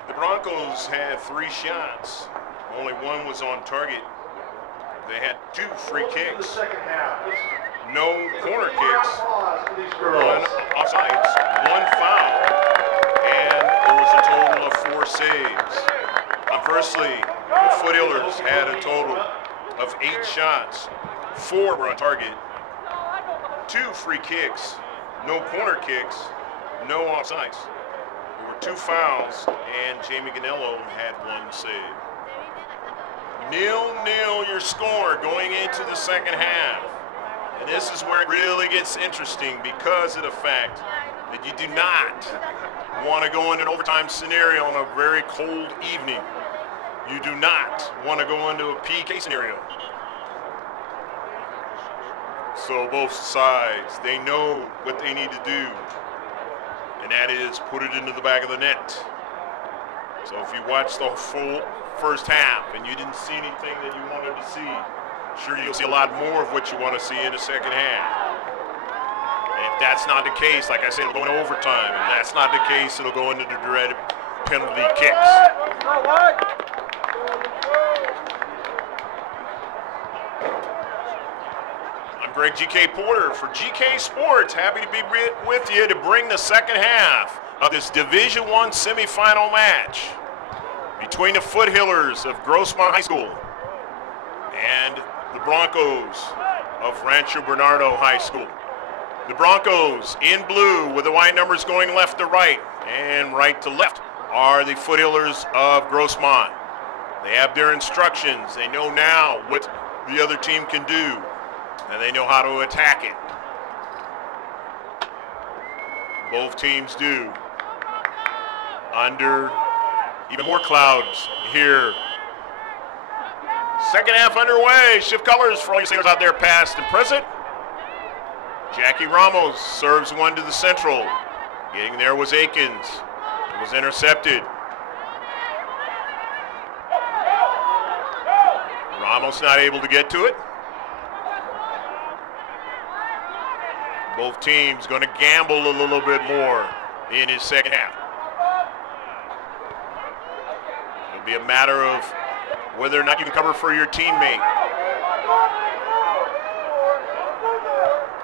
the Broncos had 3 shots. Only 1 was on target. They had 2 free kicks. No corner kicks. 1 offsides, 1 foul, and there was a total of 4 saves. Conversely, the Foothillers had a total of 8 shots. 4 were on target. 2 free kicks, no corner kicks, no offsides. There were 2 fouls, and Jamie Ganello had 1 save. 0-0 your score going into the second half. And this is where it really gets interesting because of the fact that you do not want to go into an overtime scenario on a very cold evening. You do not want to go into a PK scenario. So both sides, they know what they need to do, and that is put it into the back of the net. So if you watch the full first half and you didn't see anything that you wanted to see, sure you'll see a lot more of what you want to see in the second half. And if that's not the case, like I said, it'll go into overtime. If that's not the case, it'll go into the dreaded penalty kicks. I'm Greg GK Porter for GK Sports. Happy to be with you to bring the second half of this Division I semifinal match between the Foothillers of Grossmont High School and the Broncos of Rancho Bernardo High School. The Broncos in blue with the white numbers going left to right and right to left are the Foothillers of Grossmont. They have their instructions. They know now what the other team can do, and they know how to attack it. Both teams do. Under even more clouds here. Second half underway. Shift colors for all you sailors out there past and present. Jackie Ramos serves one to the central. Getting there was Akins. It was intercepted. Ramos not able to get to it. Both teams going to gamble a little bit more in his second half. It'll be a matter of whether or not you can cover for your teammate.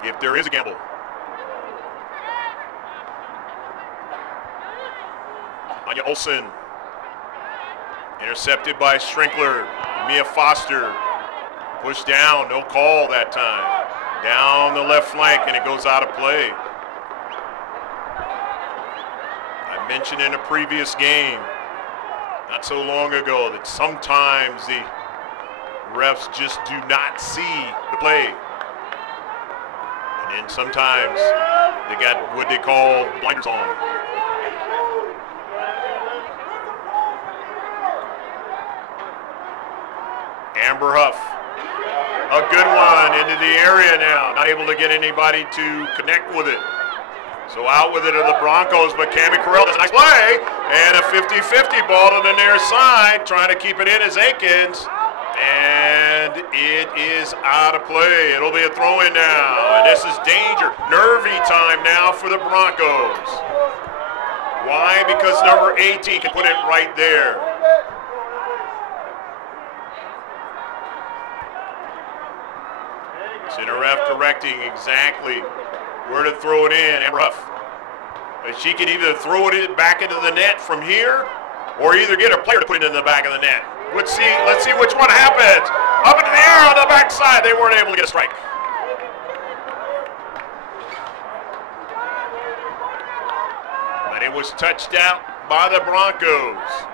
If there is a gamble. Anya Olsen. Intercepted by Strinkler. Mia Foster. Pushed down, no call that time. Down the left flank, and it goes out of play. I mentioned in a previous game, not so long ago, that sometimes the refs just do not see the play. And then sometimes they got what they call blinders on. Amber Huff. A good one into the area now. Not able to get anybody to connect with it. So out with it are the Broncos, but Cammie Carell does a nice play. And a 50-50 ball to the near side. Trying to keep it in is Akins. And it is out of play. It'll be a throw-in now. And this is danger. Nervy time now for the Broncos. Why? Because number 18 can put it right there. Center ref directing exactly where to throw it in. Amber Huff. But she can either throw it back into the net from here, or either get a player to put it in the back of the net. Let's see which one happens. Up into the air on the backside. They weren't able to get a strike. But it was touched out by the Broncos.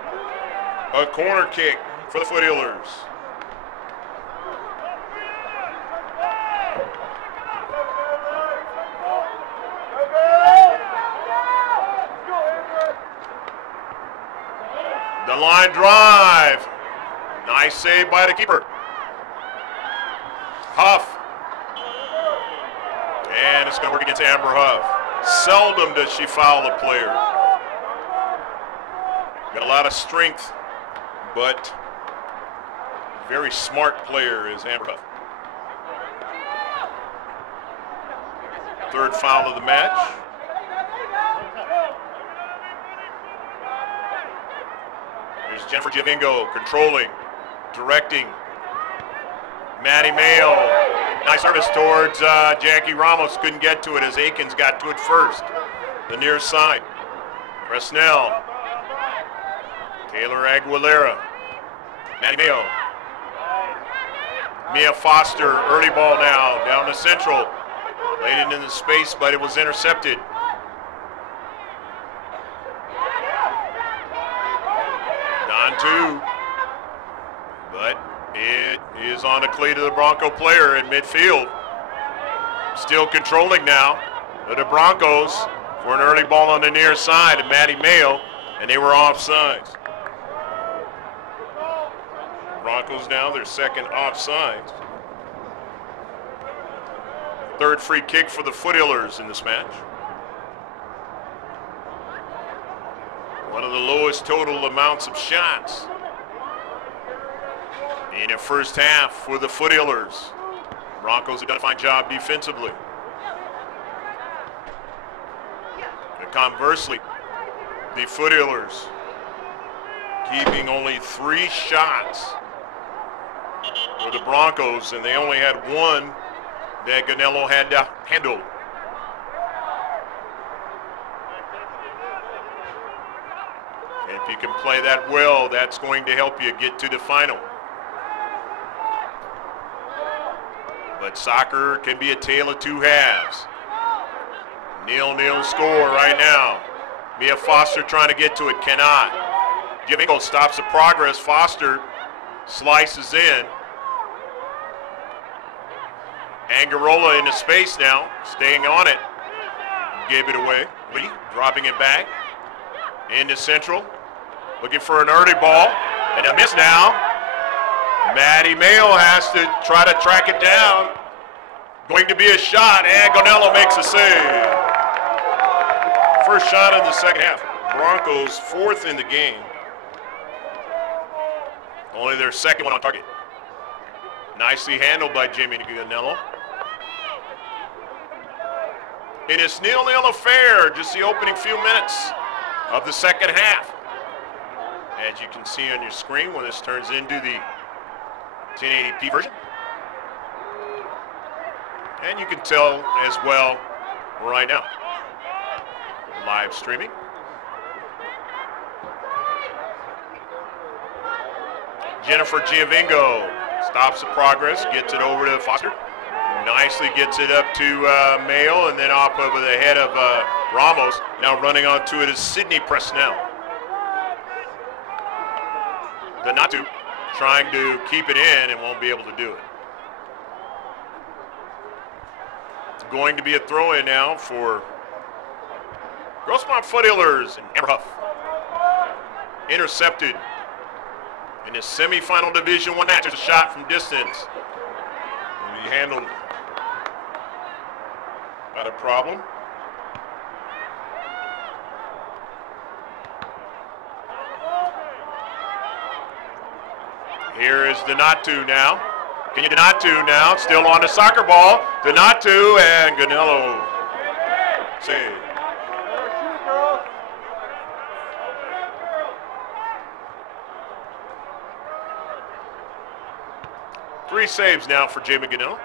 A corner kick for the Foothillers. The line drive. Nice save by the keeper. Huff. And it's going to work against Amber Huff. Seldom does she foul a player. Got a lot of strength, but very smart player is Amber Huff. Third foul of the match. Here's Jennifer Giovingo controlling, directing. Maddie Mayo. Nice service towards Jackie Ramos. Couldn't get to it as Aikens got to it first. The near side. Presnell. Taylor Aguilera. Maddie Mayo. Mia Foster, early ball now, down to Central. Laid it in the space, but it was intercepted. Down 2. But it is on a cleat of the Bronco player in midfield. Still controlling now. The Broncos for an early ball on the near side of Maddie Mayo, and they were offsides. Broncos now their second offside. Third free kick for the Foothillers in this match. One of the lowest total amounts of shots in the first half for the Foothillers. Broncos have done a fine job defensively. And conversely, the Foothillers keeping only 3 shots for the Broncos, and they only had 1 that Ganello had to handle. And if you can play that well, that's going to help you get to the final. But soccer can be a tale of 2 halves. 0-0 score right now. Mia Foster trying to get to it, cannot. Giovingo stops the progress. Foster slices in. Angarola into space now, staying on it. Gave it away. Lee dropping it back into Central. Looking for an early ball. And a miss now. Maddie Mayo has to try to track it down. Going to be a shot, and Ganello makes a save. First shot in the second half. Broncos 4th in the game. Only their second one on target. Nicely handled by Jamie Ganello. In this 0-0 affair, just the opening few minutes of the second half. As you can see on your screen when this turns into the 1080p version. And you can tell as well right now. Live streaming. Jennifer Giovingo stops the progress, gets it over to Foster. Nicely gets it up to Mayo, and then off over the head of Ramos. Now running onto it is Sydney Presnell. The Natu trying to keep it in and won't be able to do it. It's going to be a throw-in now for Grossmont Foothillers and Amber Huff. Intercepted in his semifinal Division I match. There's a shot from distance. And he handled not a problem. Here is Donatu now. Can you Donatu now? Still on the soccer ball. Donatu and Ganello save. Three saves now for Jamie Ganello.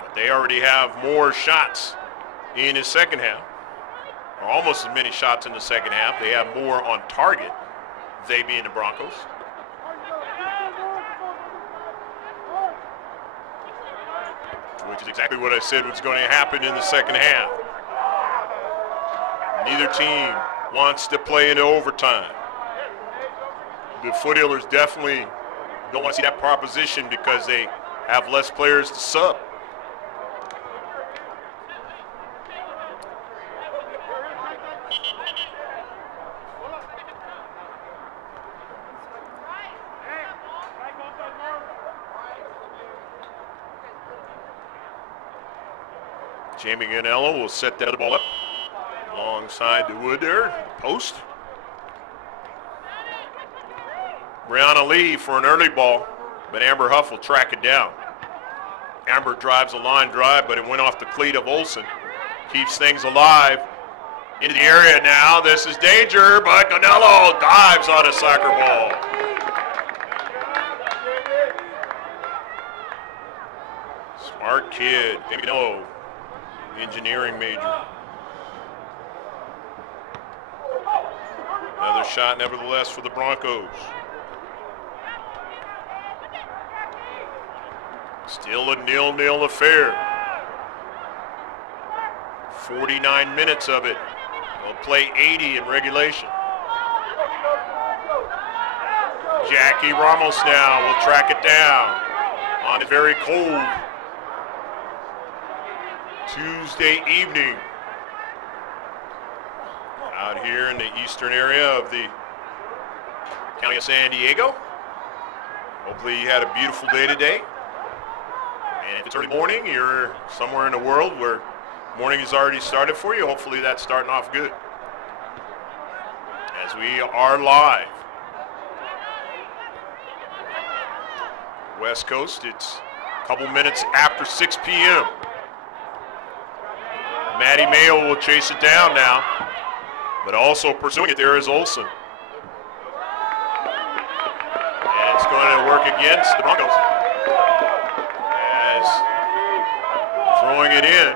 But they already have more shots in his second half. Or almost as many shots in the second half. They have more on target, they being the Broncos. Which is exactly what I said was going to happen in the second half. Neither team wants to play into overtime. The Foothillers definitely don't want to see that proposition because they have less players to sub. Jamie Ganello will set that ball up alongside the wood there, post. Brianna Lee for an early ball, but Amber Huff will track it down. Amber drives a line drive, but it went off the cleat of Olsen. Keeps things alive Into the area now. This is danger, but Canelo dives on a soccer ball. Smart kid. Canelo, engineering major. Another shot, nevertheless, for the Broncos. Still a 0-0 affair. 49 minutes of it. They'll play 80 in regulation. Jackie Ramos now will track it down on a very cold Tuesday evening out here in the eastern area of the county of San Diego. Hopefully you had a beautiful day today. And if it's early morning, you're somewhere in the world where morning has already started for you. Hopefully that's starting off good. As we are live. West Coast, it's a couple minutes after 6 p.m. Matty Mayo will chase it down now, but also pursuing it there is Olsen. And it's going to work against the Broncos. As throwing it in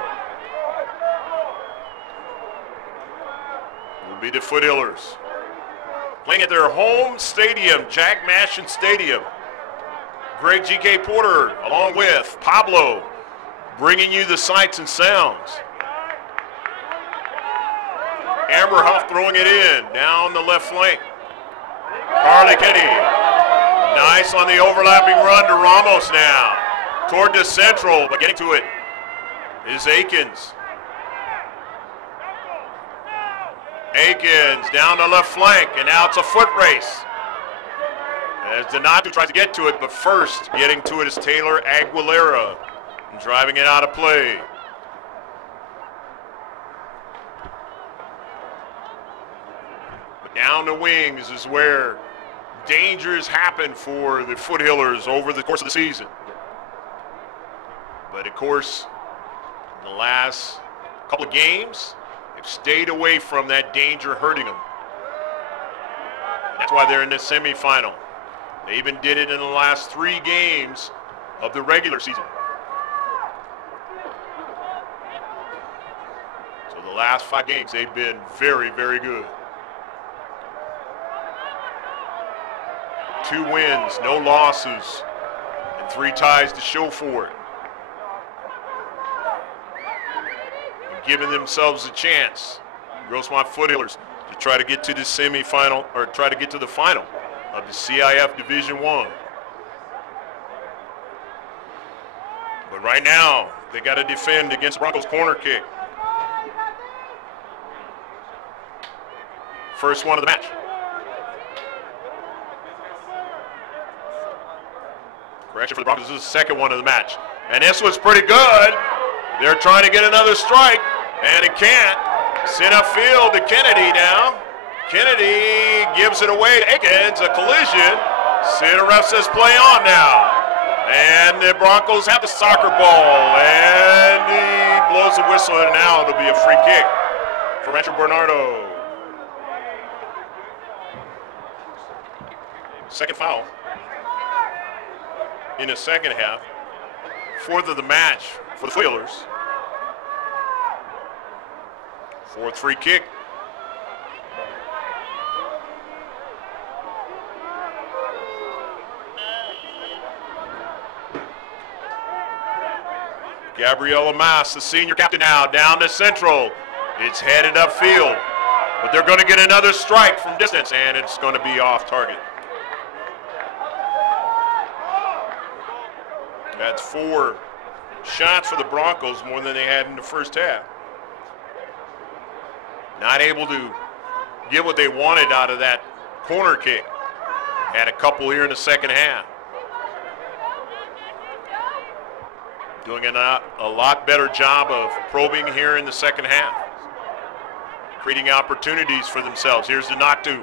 will be the Foothillers. Playing at their home stadium, Jack Mashin Stadium. Greg G.K. Porter, along with Pablo, bringing you the sights and sounds. Amber Huff throwing it in, down the left flank. Carly Kennedy, nice on the overlapping run to Ramos now. Toward the central, but getting to it is Akins. Akins down the left flank, and now it's a foot race. As Donato tries to get to it, but first getting to it is Taylor Aguilera, and driving it out of play. But down the wings is where dangers happen for the Foothillers over the course of the season. But of course, in the last couple of games, they've stayed away from that danger hurting them. That's why they're in the semifinal. They even did it in the last 3 games of the regular season. So the last 5 games, they've been very, very good. 2 wins, no losses, and 3 ties to show for it. And giving themselves a chance, Grossmont Foothillers, to try to get to the semifinal, or try to get to the final of the CIF Division 1. But right now, they got to defend against Broncos' corner kick. First one of the match. Correction for the Broncos, this is the second one of the match. And this was pretty good. They're trying to get another strike, and it can't. Sent upfield to Kennedy now. Kennedy gives it away to Akins, a collision. Center ref says play on now. And the Broncos have the soccer ball, and he blows the whistle, and now it'll be a free kick for Rancho Bernardo. Second foul in the second half. 4th of the match for the Foothillers. 4th free kick. Gabriella Mass, the senior captain now, down to central. It's headed upfield, but they're going to get another strike from distance, and it's going to be off target. That's 4 shots for the Broncos, more than they had in the first half. Not able to get what they wanted out of that corner kick. Had a couple here in the second half. Doing a lot better job of probing here in the second half. Creating opportunities for themselves. Here's the Natu.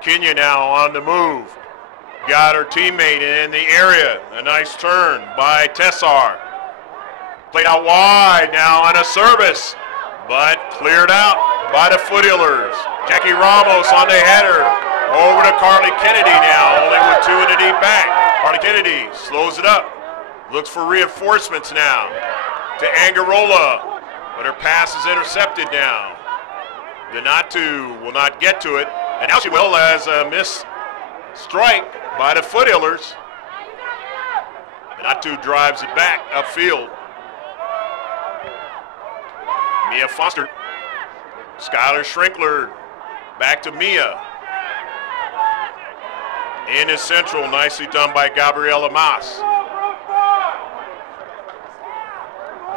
Kenya now on the move. Got her teammate in the area. A nice turn by Tessar. Played out wide now on a service, but cleared out by the Foothillers. Jackie Ramos on the header. Over to Carly Kennedy now, only with 2 in the deep back. Carly Kennedy slows it up. Looks for reinforcements now to Angarola, but her pass is intercepted now. Donatu will not get to it, and now she will as a missed strike by the Foothillers. Donatu drives it back upfield. Mia Foster. Skylar Schrinkler back to Mia. In the central, nicely done by Gabriela Mas.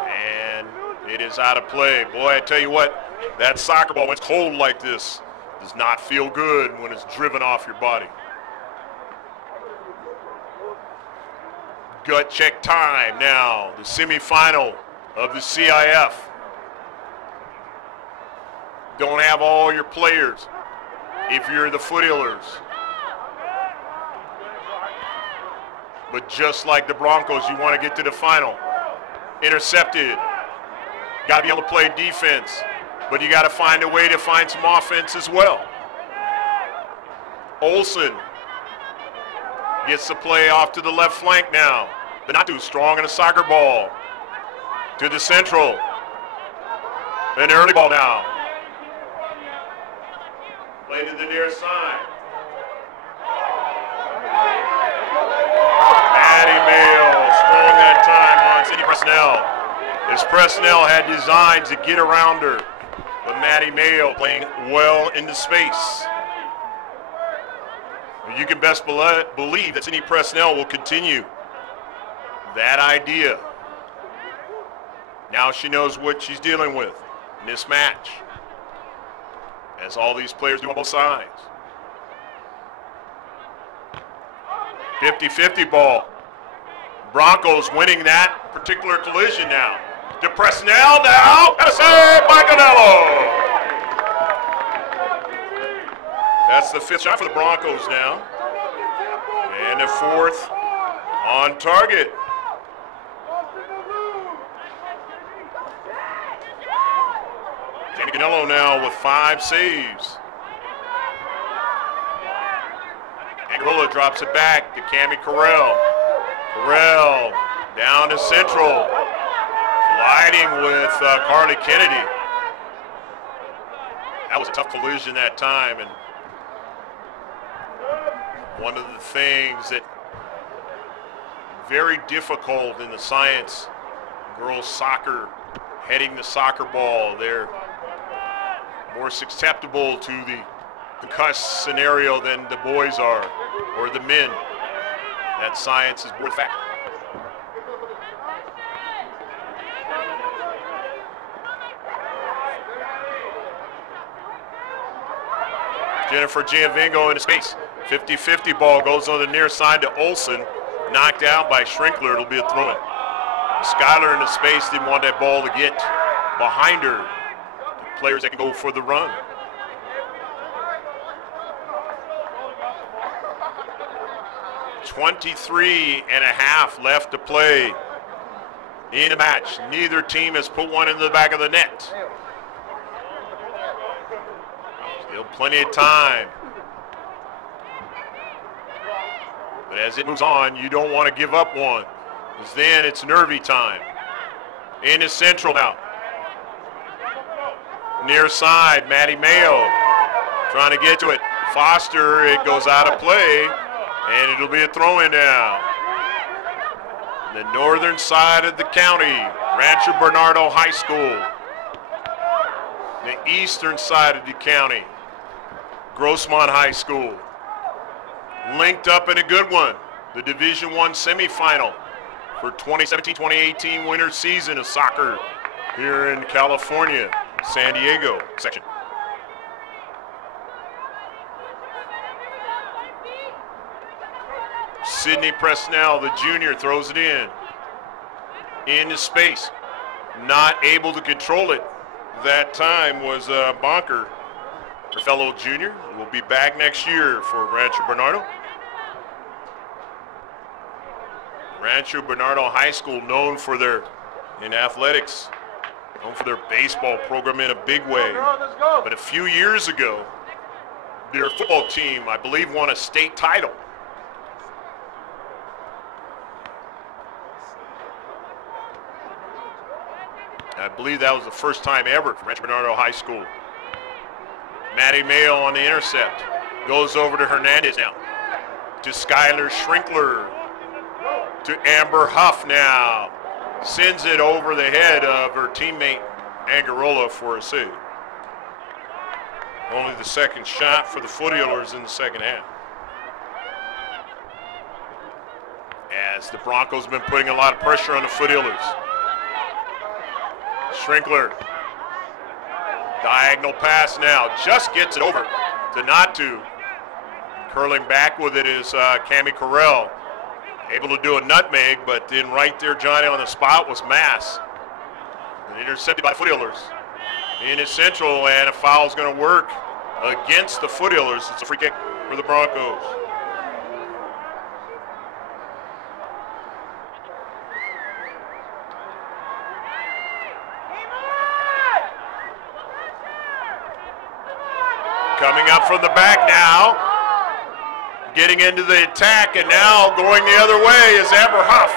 And it is out of play. Boy, I tell you what, that soccer ball, when it's cold like this, does not feel good when it's driven off your body. Gut check time now, the semifinal of the CIF. Don't have all your players if you're the Foothillers. But just like the Broncos, you want to get to the final. Intercepted. Got to be able to play defense, but you got to find a way to find some offense as well. Olsen gets the play off to the left flank now, but not too strong in a soccer ball. To the central. An early ball now. Play to the near side. Maddie Mayo strong that time on Cindy Presnell. As Presnell had designs to get around her, but Maddie Mayo playing well into space. You can best believe that Cindy Presnell will continue that idea. Now she knows what she's dealing with in this match, as all these players do on both sides. 50-50 ball. Broncos winning that particular collision now. To Presnell now, and a save by Canelo. That's the 5th shot for the Broncos now. And the 4th on target. Jamie Canelo now with 5 saves. Angola drops it back to Cammie Carell. Carell down to central. Sliding with Carly Kennedy. That was a tough collision that time, and one of the things that very difficult in the science girls soccer, heading the soccer ball, they're more susceptible to the concussed scenario than the boys are, or the men. That science is more fact. Jennifer Giavingo into space. 50-50 ball goes on the near side to Olsen. Knocked out by Schrinkler. It'll be a throw-in. Skyler in the space didn't want that ball to get behind her. The players that can go for the run. .23.5 left to play in the match. Neither team has put one into the back of the net. Still plenty of time. But as it moves on, you don't want to give up one, because then it's nervy time. In the central now. Near side, Maddie Mayo trying to get to it. Foster, it goes out of play, and it'll be a throw-in now. The northern side of the county, Rancho Bernardo High School. The eastern side of the county, Grossmont High School. Linked up in a good one, the Division I semifinal for 2017-2018 winter season of soccer here in California, San Diego section. Sidney Presnell, the junior, throws it in. Into space. Not able to control it that time was Bonker, her fellow junior. Will be back next year for Rancho Bernardo. Rancho Bernardo High School, known for their, in athletics, known for their baseball program in a big way. Let's go. But a few years ago, their football team, I believe, won a state title. I believe that was the first time ever for Rancho Bernardo High School. Maddie Mayo on the intercept. Goes over to Hernandez now. To Skylar Schrinkler. To Amber Huff now. Sends it over the head of her teammate Angarola for a save. Only the second shot for the Foothillers in the second half. As the Broncos have been putting a lot of pressure on the Foothillers. Schrinkler. Diagonal pass now. Just gets it over to Natu. Curling back with it is Cammie Carell. Able to do a nutmeg, but then right there, Johnny, on the spot was Mass. And intercepted by Foothillers. In his central, and a foul's going to work against the Foothillers. It's a free kick for the Broncos. Coming up from the back now. Getting into the attack, and now going the other way is Amber Huff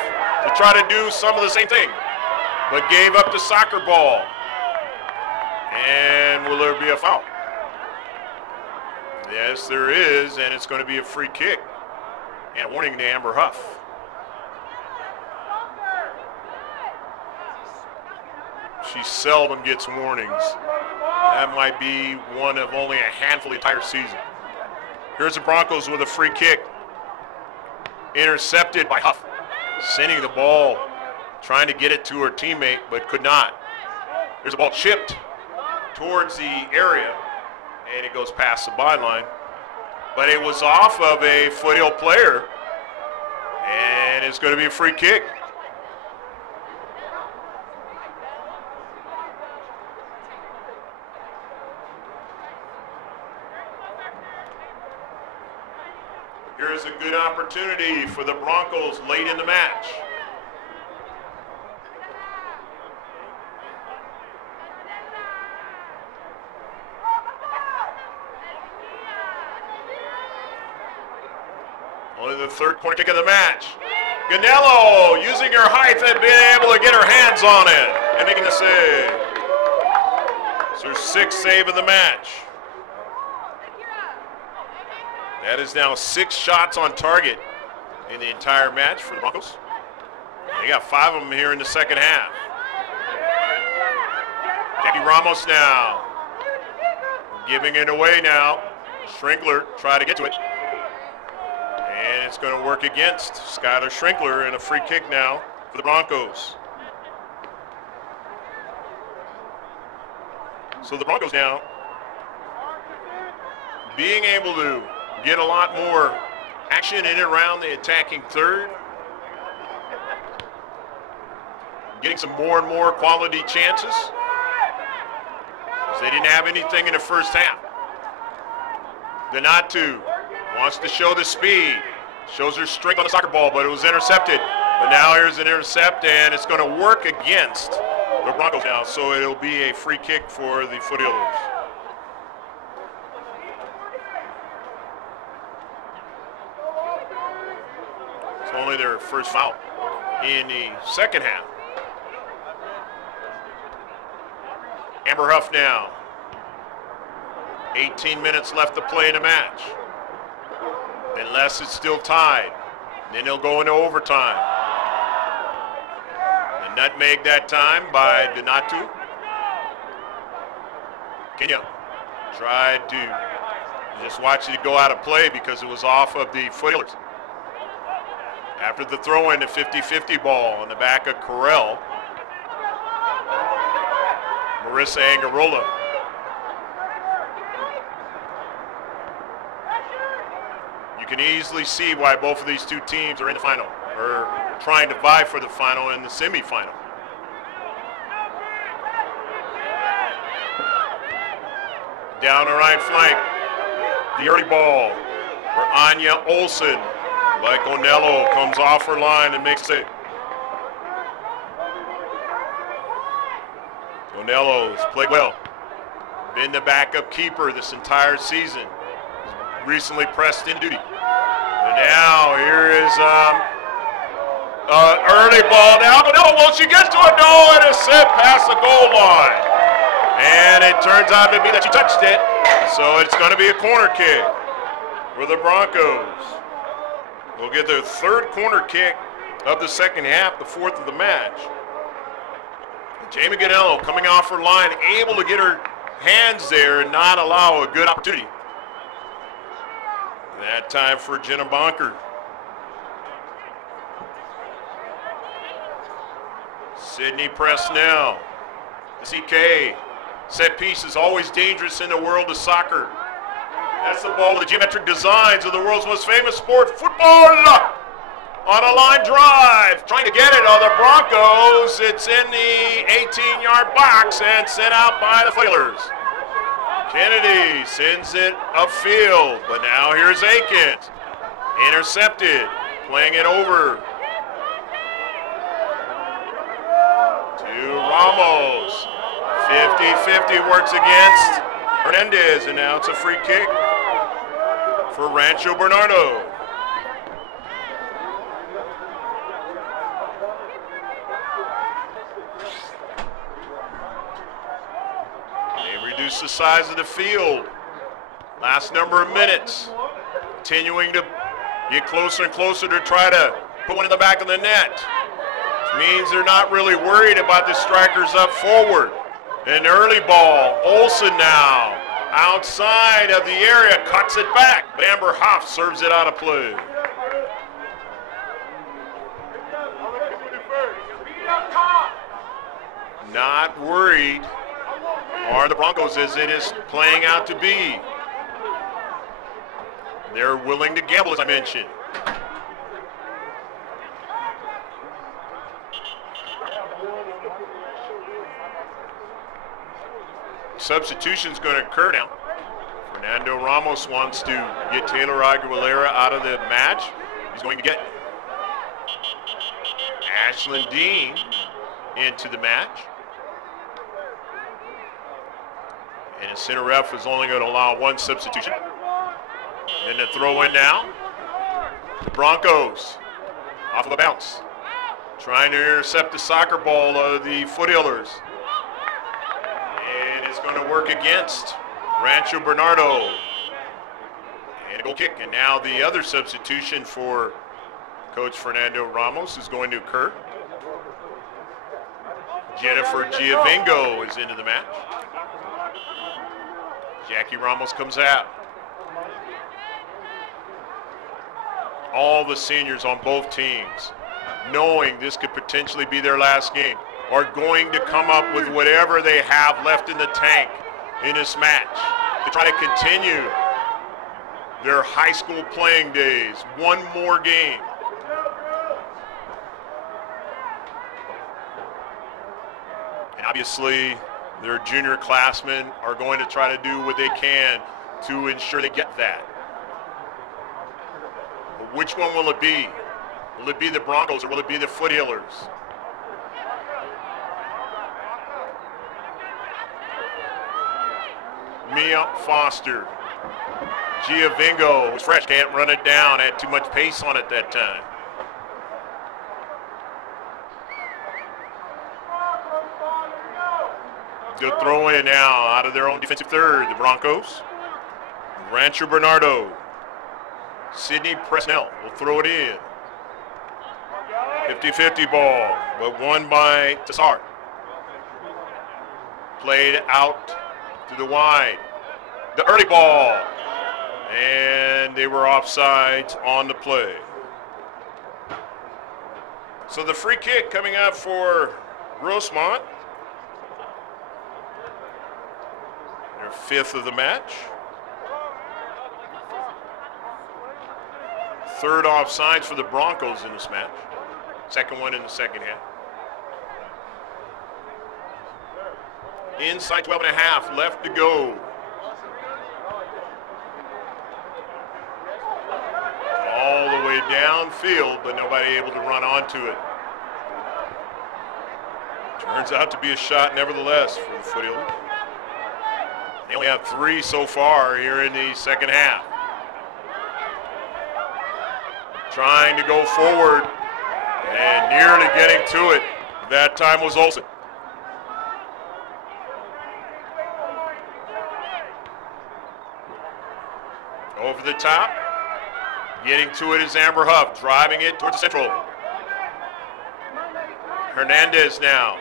to try to do some of the same thing, but gave up the soccer ball. And will there be a foul? Yes, there is, and it's going to be a free kick. And a warning to Amber Huff. She seldom gets warnings. That might be one of only a handful the entire season. Here's the Broncos with a free kick. Intercepted by Huff. Sending the ball, trying to get it to her teammate, but could not. There's a ball chipped towards the area, and it goes past the byline. But it was off of a Foothill player, and it's going to be a free kick. Here's a good opportunity for the Broncos late in the match. Only the third corner kick of the match. Ganello using her height and being able to get her hands on it and making the save. It's her sixth save of the match. That is now 6 shots on target in the entire match for the Broncos. They got 5 of them here in the second half. Jackie Ramos now. Giving it away now. Schrinkler try to get to it. And it's going to work against Skylar Schrinkler, and a free kick now for the Broncos. So the Broncos now being able to get a lot more action in and around the attacking third. Getting some more and more quality chances. They didn't have anything in the first half. Donatu wants to show the speed. Shows her strength on the soccer ball, but it was intercepted. But now here's an intercept, and it's going to work against the Broncos now. So it'll be a free kick for the Foothillers. It's only their first foul in the second half. Amber Huff now. 18 minutes left to play in the match. Unless it's still tied. Then they'll go into overtime. A nutmeg that time by Donatu. Kenya tried to just watch it go out of play because it was off of the Foothillers. After the throw-in, the 50-50 ball on the back of Carell. Marissa Angarola. You can easily see why both of these two teams are in the final, or trying to vie for the final and the semifinal. Down the right flank, the early ball for Anya Olsen. Like Onello comes off her line and makes it. Donello's played well. Been the backup keeper this entire season. Recently pressed in duty. And now here is early ball now. Donello, well, she gets to it. No, and it's sent past the goal line. And it turns out to be that she touched it. So it's going to be a corner kick for the Broncos. We'll get their third corner kick of the second half, the fourth of the match. Jamie Ganello coming off her line, able to get her hands there and not allow a good opportunity. That time for Jenna Bonker. Sydney Presnell. CK. Set piece is always dangerous in the world of soccer. That's the ball with the geometric designs of the world's most famous sport, football. On a line drive, trying to get it on the Broncos. It's in the 18-yard box and sent out by the Flailers. Kennedy sends it upfield, but now here's Akins. Intercepted, playing it over to Ramos. 50-50 works against Hernandez, and now it's a free kick for Rancho Bernardo. The size of the field. Last number of minutes. Continuing to get closer and closer to try to put one in the back of the net. Which means they're not really worried about the strikers up forward. An early ball. Olsen now outside of the area, cuts it back. Amber Hoff serves it out of play. Not worried are the Broncos as it is playing out to be. They're willing to gamble, as I mentioned. Substitution's going to occur now. Fernando Ramos wants to get Taylor Aguilera out of the match. He's going to get Ashlyn Dean into the match. And the center ref is only going to allow one substitution. And the throw in now. The Broncos off of a bounce. Trying to intercept the soccer ball of the Foothillers. And it's going to work against Rancho Bernardo. And a goal kick. And now the other substitution for Coach Fernando Ramos is going to occur. Jennifer Giovingo is into the match. Jackie Ramos comes out. All the seniors on both teams, knowing this could potentially be their last game, are going to come up with whatever they have left in the tank in this match to try to continue their high school playing days. One more game. And obviously, their junior classmen are going to try to do what they can to ensure they get that. But which one will it be? Will it be the Broncos or will it be the Foothillers? Mia Foster. Giovingo was fresh, can't run it down, had too much pace on it that time. Good throw in now out of their own defensive third, the Broncos. Rancho Bernardo. Sydney Presnell will throw it in. 50-50 ball, but won by Tassar. Played out to the wide. The early ball. And they were offsides on the play. So the free kick coming out for Grossmont. Their fifth of the match. Third offsides for the Broncos in this match. Second one in the second half. Inside 12 and a half, left to go. All the way downfield, but nobody able to run onto it. Turns out to be a shot nevertheless for the Foothills. They only have 3 so far here in the second half. Trying to go forward and nearly getting to it. That time was Olsen. Over the top. Getting to it is Amber Huff, driving it towards the central. Hernandez now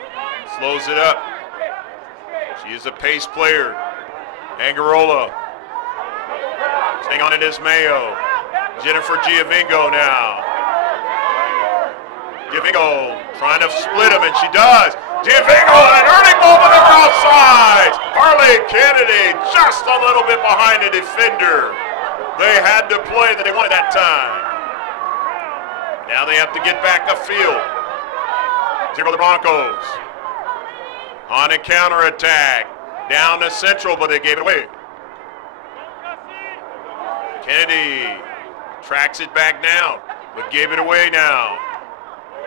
slows it up. She is a pace player. Angarola. Staying on it is Mayo. Jennifer Giovingo now. Giovingo trying to split him, and she does. Giovingo and an early moment across sides. Harley Kennedy just a little bit behind the defender. They had the play that they wanted that time. Now they have to get back upfield. Here go the Broncos. On a counterattack. Down to central, but they gave it away. Kennedy tracks it back now, but gave it away now.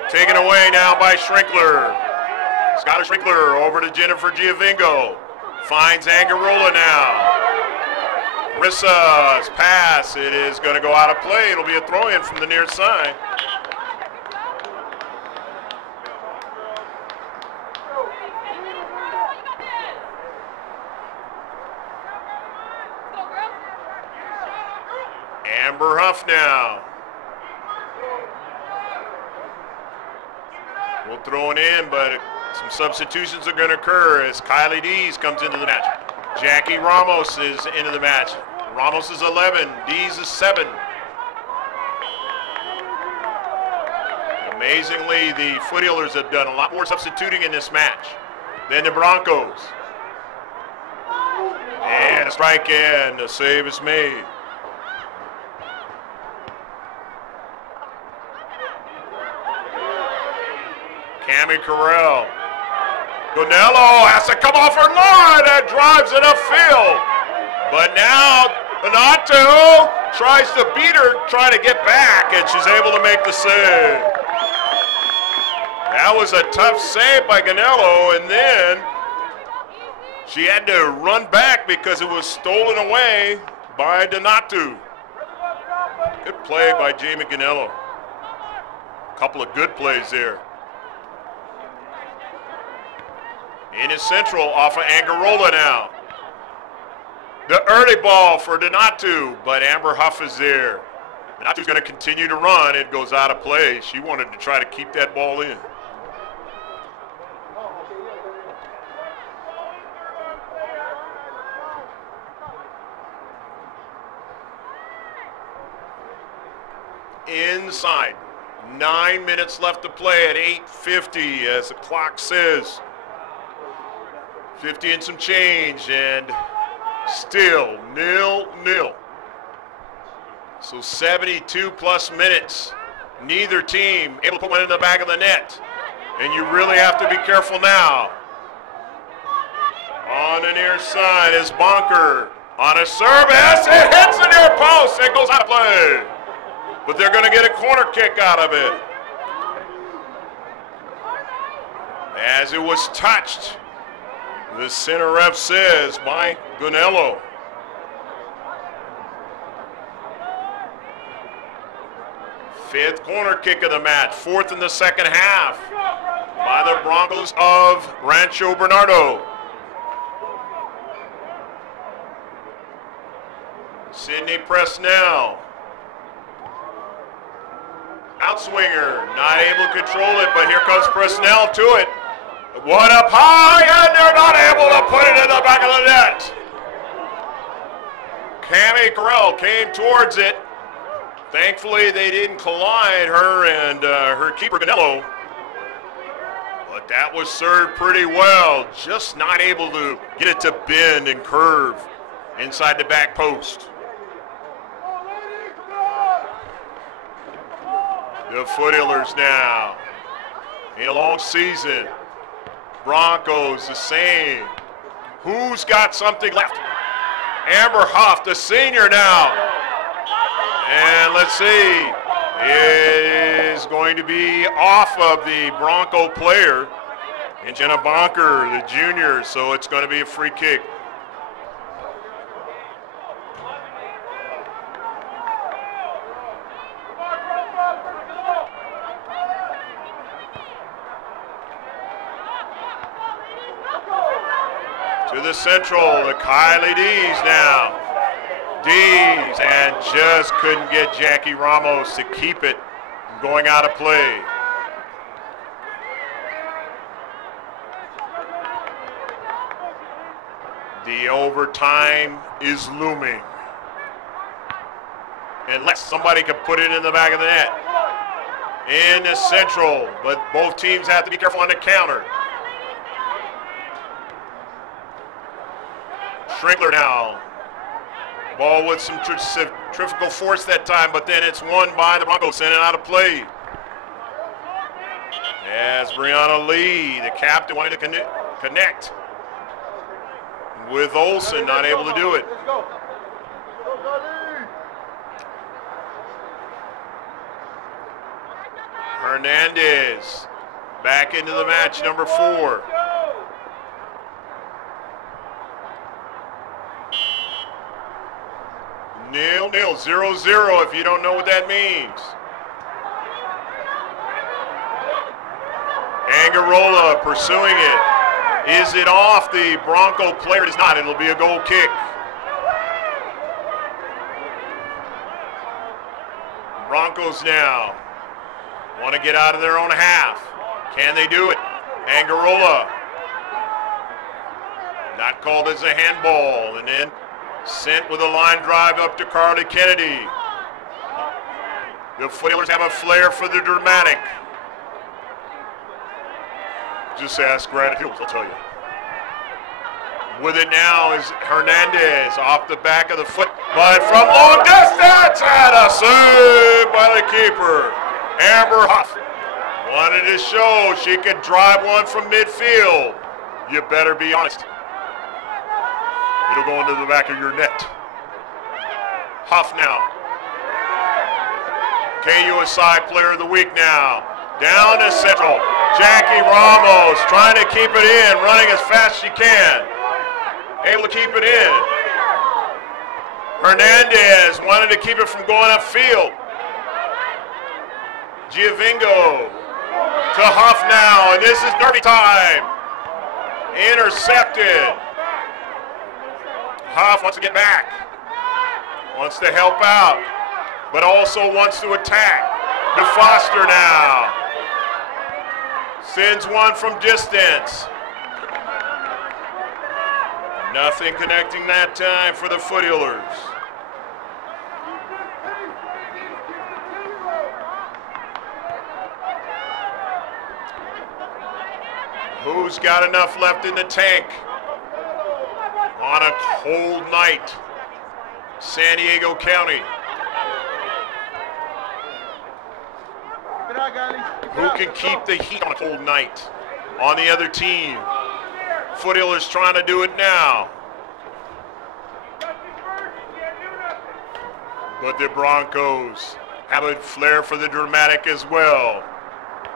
Taken away now by Schrinkler. Skylar Schrinkler over to Jennifer Giovingo. Finds Angarola now. Rissa's pass. It is going to go out of play. It'll be a throw-in from the near side. Amber Huff now. We'll throw it in, but some substitutions are going to occur as Kylie Dees comes into the match. Jackie Ramos is into the match. Ramos is 11, Dees is 7. Amazingly, the Foothillers have done a lot more substituting in this match than the Broncos. And a strike in, the save is made. Cami Carell. Gonello has to come off her line and drives it upfield. But now Donato tries to beat her, trying to get back, and she's able to make the save. That was a tough save by Gonello, and then she had to run back because it was stolen away by Donato. Good play by Jamie Gonello. A couple of good plays there. In his central off of Angarola now. The early ball for Donato, but Amber Huff is there. Donato's going to continue to run. It goes out of play. She wanted to try to keep that ball in. Inside. 9 minutes left to play at 8:50 as the clock says. 50 and some change, and still 0-0. So 72 plus minutes. Neither team able to put one in the back of the net. And you really have to be careful now. On the near side is Bonker. On a service, it hits the near post. It goes out of play. But they're going to get a corner kick out of it. As it was touched. The center ref says by Gonello. Fifth corner kick of the match, 4th in the second half by the Broncos of Rancho Bernardo. Sydney Presnell. Outswinger, not able to control it, but here comes Presnell to it. One up high, and they're not able to put it in the back of the net. Cami Carell came towards it. Thankfully, they didn't collide, her and her keeper, Gonello. But that was served pretty well. Just not able to get it to bend and curve inside the back post. The Foothillers now in a long season. Broncos the same. Who's got something left? Amber Huff, the senior now. And let's see. It is going to be off of the Bronco player. And Jenna Bonker, the junior, so it's going to be a free kick. To the central, the Kylie D's now. D's, and just couldn't get Jackie Ramos to keep it from going out of play. The overtime is looming. Unless somebody can put it in the back of the net. In the central, but both teams have to be careful on the counter. Schrinkler now. Ball with some centrifugal force that time, but then it's won by the Broncos, sending out of play. As Brianna Lee, the captain, wanted to connect with Olsen, not able to do it. Hernandez back into the match, number 4. Nil, 0-0 if you don't know what that means. Angarola pursuing it. Is it off the Bronco player? It is not. It'll be a goal kick. Broncos now want to get out of their own half. Can they do it? Angarola. Not called as a handball. And then sent with a line drive up to Carly Kennedy. The Footlers have a flair for the dramatic. Just ask Granite Hills, I'll tell you. With it now is Hernandez off the back of the foot, but from long distance, and a save by the keeper. Amber Huff wanted to show she could drive one from midfield. You better be honest. It'll go into the back of your net. Huff now. KUSI player of the week now. Down to central. Jackie Ramos trying to keep it in, running as fast as she can. Able to keep it in. Hernandez wanted to keep it from going upfield. Giovingo to Huff now, and this is derby time. Intercepted. Huff wants to get back, wants to help out, but also wants to attack. DeFoster now sends one from distance. Nothing connecting that time for the Foothillers. Who's got enough left in the tank? On a cold night, San Diego County. Who can keep the heat on a cold night on the other team? Foothillers trying to do it now. But the Broncos have a flair for the dramatic as well.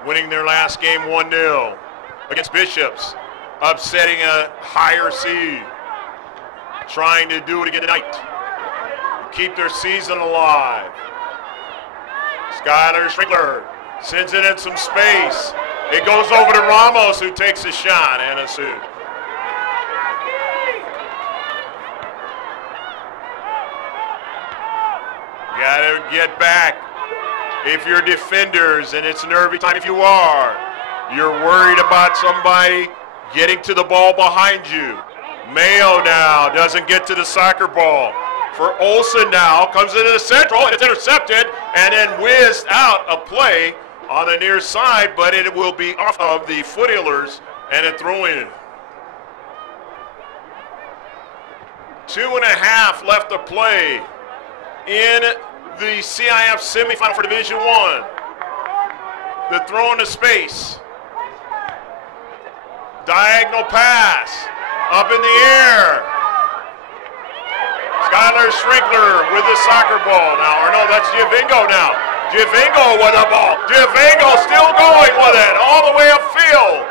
Winning their last game 1-0 against Bishops, upsetting a higher seed. Trying to do it again tonight. Keep their season alive. Skylar Schrinkler sends it in some space. It goes over to Ramos, who takes a shot and a suit. Gotta get back. If you're defenders, and it's nervy time if you are, you're worried about somebody getting to the ball behind you. Mayo now doesn't get to the soccer ball. For Olsen now, comes into the central, and it's intercepted, and then whizzed out a play on the near side, but it will be off of the Foothillers and a throw-in. 2.5 left to play in the CIF semifinal for Division I. The throw into space. Diagonal pass. Up in the air. Skylar Schrinkler with the soccer ball now. Or no, that's Giovingo now. Giovingo with the ball. Giovingo still going with it all the way upfield.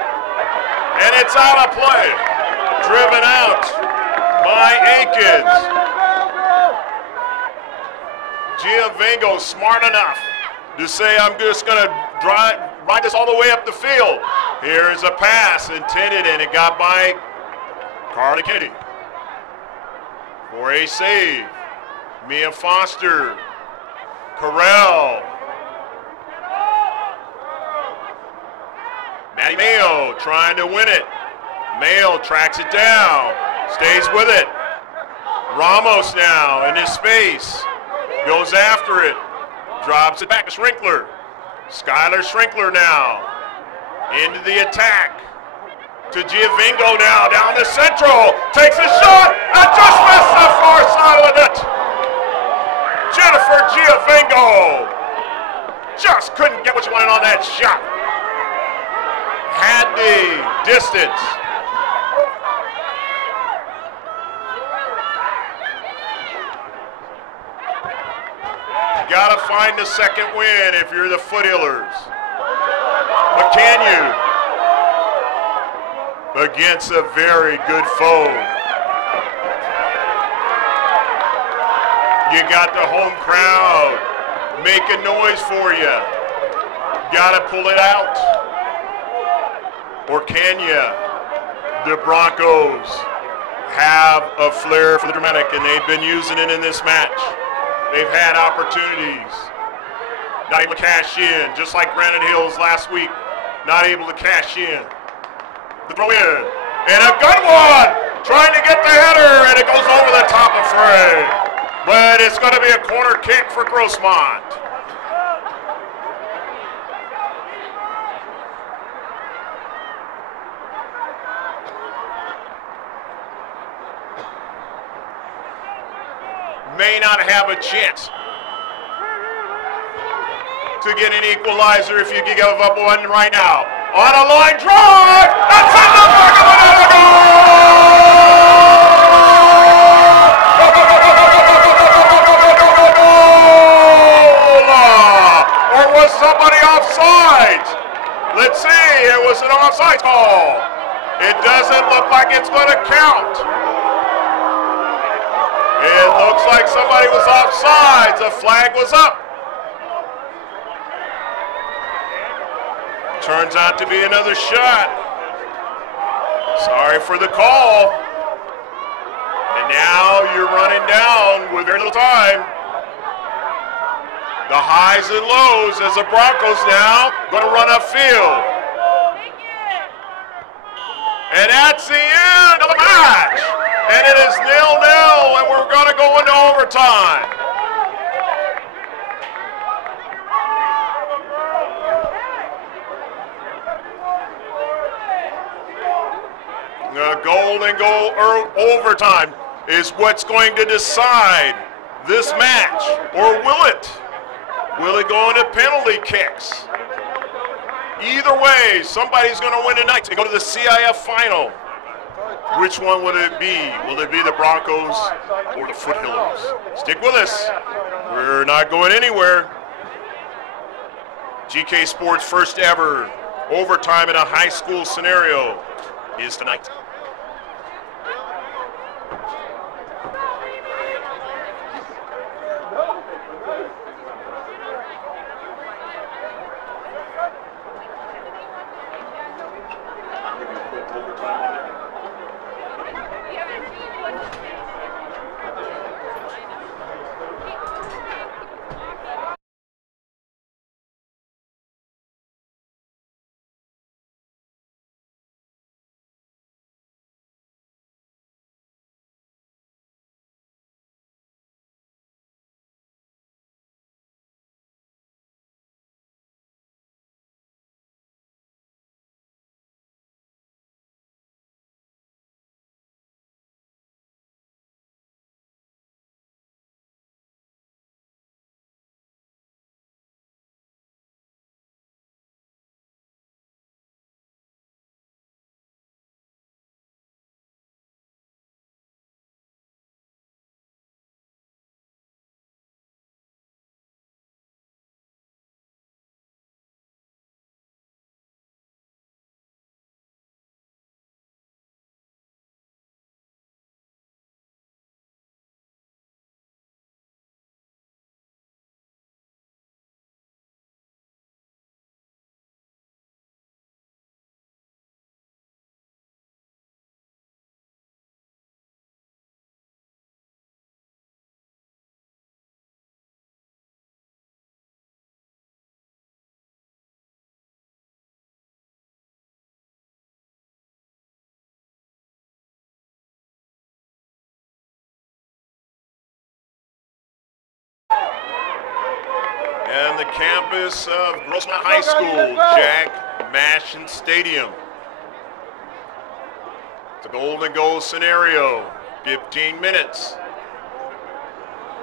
And it's out of play. Driven out by Akins. Giovingo smart enough to say, I'm just going to ride this all the way up the field. Here's a pass intended, and it got by Carly Kennedy. For a save, Mia Foster, Carell, Maddie Mayo trying to win it. Mayo tracks it down, stays with it. Ramos now in his space, goes after it, drops it back to Schrinkler. Skylar Schrinkler now into the attack. To Giovingo now, down the central, takes a shot, and just missed the far side of the net. Jennifer Giovingo just couldn't get what she wanted on that shot. Had the distance. Gotta find the second win if you're the Foothillers. But can you? Against a very good foe. You got the home crowd making noise for you. Gotta pull it out. Or can you? The Broncos have a flair for the dramatic, and they've been using it in this match. They've had opportunities. Not able to cash in, just like Granite Hills last week. Not able to cash in. The throw in, and a good one, trying to get the header, and it goes over the top of Frey. But it's going to be a corner kick for Grossmont. May not have a chance to get an equalizer if you give up one right now. On a line drive, that's in the back of another goal! Or was somebody offside? Let's see, it was an offside call. It doesn't look like it's going to count. It looks like somebody was offside. The flag was up. Turns out to be another shot. Sorry for the call. And now you're running down with very little time. The highs and lows as the Broncos now going to run upfield. And that's the end of the match. And it is 0-0, and we're going to go into overtime. Goal and goal overtime is what's going to decide this match, or will it? Will it go into penalty kicks? Either way, somebody's going to win tonight to go to the CIF final. Which one will it be? Will it be the Broncos or the Foothillers? Stick with us. We're not going anywhere. GK Sports' first ever overtime in a high school scenario is tonight. and the campus of Grossmont High School, Jack Mashin Stadium. It's a golden goal scenario, 15 minutes.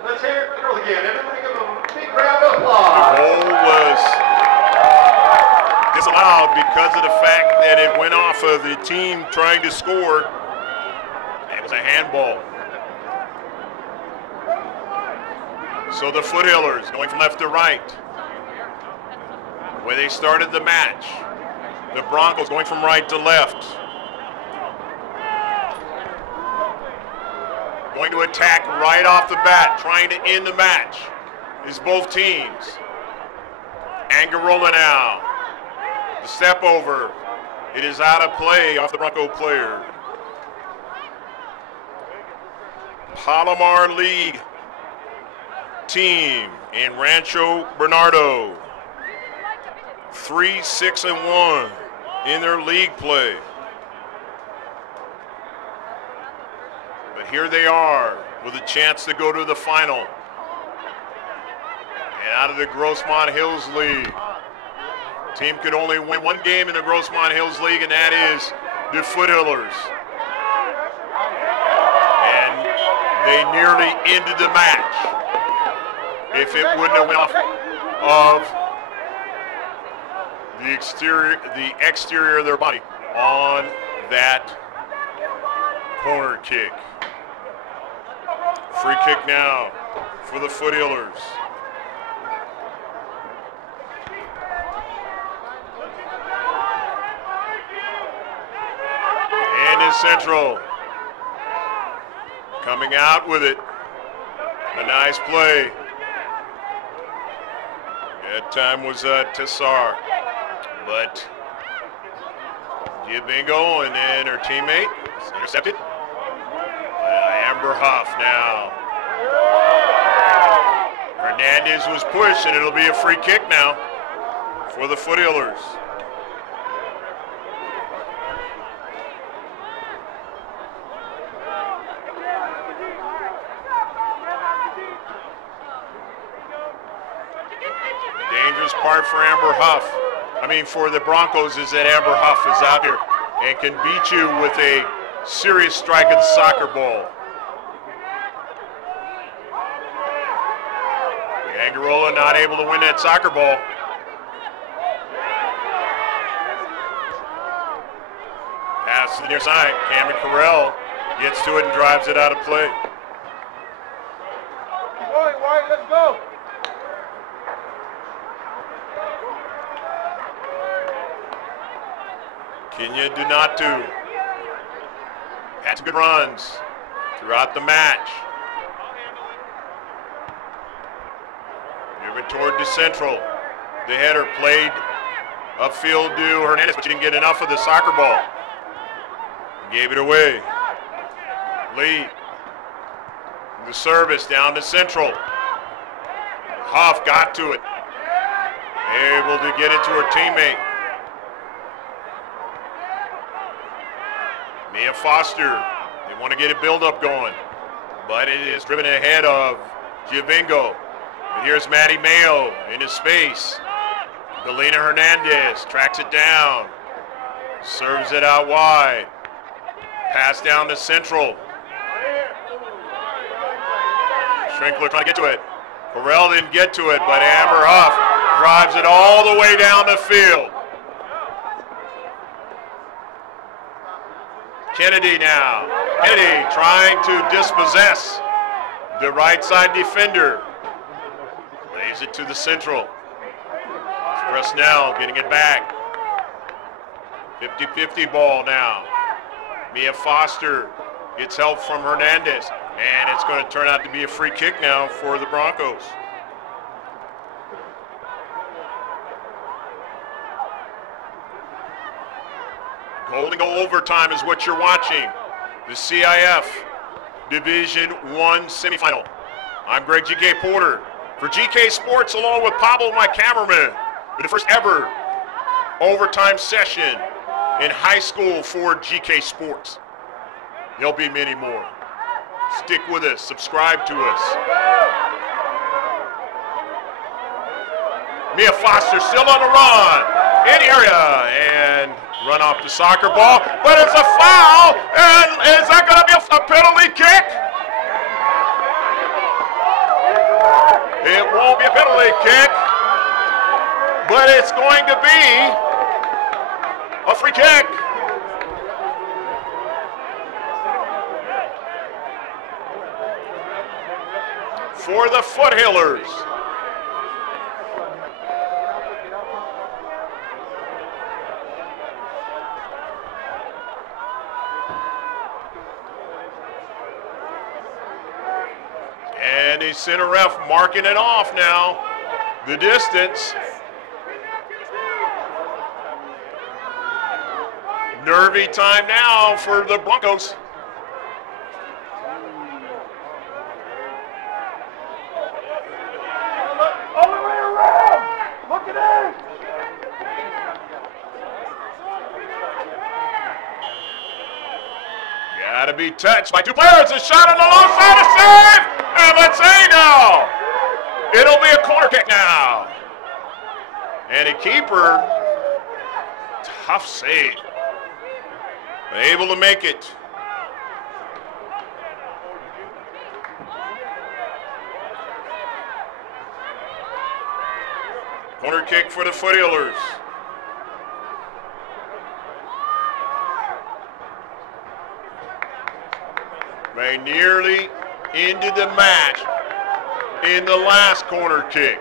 Let's hear it for the girls again. Everybody give them a big round of applause. The goal was disallowed because of the fact that it went off of the team trying to score. It was a handball. So the Foothillers going from left to right, where they started the match. The Broncos going from right to left. Going to attack right off the bat, trying to end the match is both teams. Angarola now. The step over. It is out of play off the Bronco player. Palomar League team in Rancho Bernardo. 3-6-1 in their league play. But here they are with a chance to go to the final. And out of the Grossmont Hills League. Team could only win one game in the Grossmont Hills League, and that is the Foothillers. And they nearly ended the match if it wouldn't have went off of the exterior of their body on that corner kick. Free kick now for the Foothillers. And is Central coming out with it. A nice play. That time was Tessar, but Gibingo and then her teammate is intercepted. Amber Huff now. Hernandez was pushed, and it'll be a free kick now for the Foothillers. Dangerous part for Amber Huff. For the Broncos is that Amber Huff is out here and can beat you with a serious strike of the soccer ball. Angarola not able to win that soccer ball. Pass to the near side. Cameron Carell gets to it and drives it out of play. White, let's go. Kenya Donatu had some good runs throughout the match. Moving toward the Central. The header played upfield to Hernandez, but she didn't get enough of the soccer ball. Gave it away. Lee. The service down to Central. Huff got to it. Able to get it to her teammate. Mia Foster, they want to get a build-up going, but it is driven ahead of Gibingo. But here's Maddie Mayo in his space. Belina Hernandez tracks it down, serves it out wide. Pass down to Central. Schrinkler trying to get to it. Farrell didn't get to it, but Amber Huff drives it all the way down the field. Kennedy now. Kennedy trying to dispossess the right side defender. Lays it to the Central. Presnell getting it back. 50-50 ball now. Mia Foster gets help from Hernandez. And it's going to turn out to be a free kick now for the Broncos. Golden goal overtime is what you're watching. The CIF Division I semifinal. I'm Greg GK Porter for GK Sports, along with Pablo, my cameraman, for the first ever overtime session in high school for GK Sports. There'll be many more. Stick with us, subscribe to us. Mia Foster still on the run. In the area and run off the soccer ball. But it's a foul. And is that going to be a penalty kick? It won't be a penalty kick. But it's going to be a free kick. For the Foothillers. And the center ref marking it off now. The distance. Nervy time now for the Broncos. Got to be touched by two players. A shot on the low side, a save, and let's say no. It'll be a corner kick now. And a keeper, tough save. Able to make it. Corner kick for the Foothillers. They nearly ended the match in the last corner kick.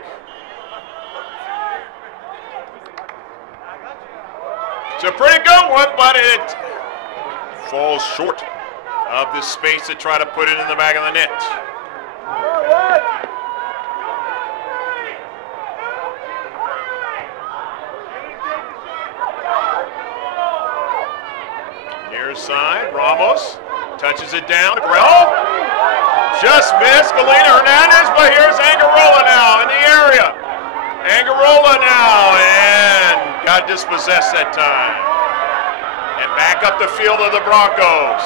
It's a pretty good one, but it falls short of the space to try to put it in the back of the net. Near side, Ramos touches it down. Perel just missed Galena Hernandez, but here's Angarola now in the area. Angarola now, and got dispossessed that time. And back up the field of the Broncos.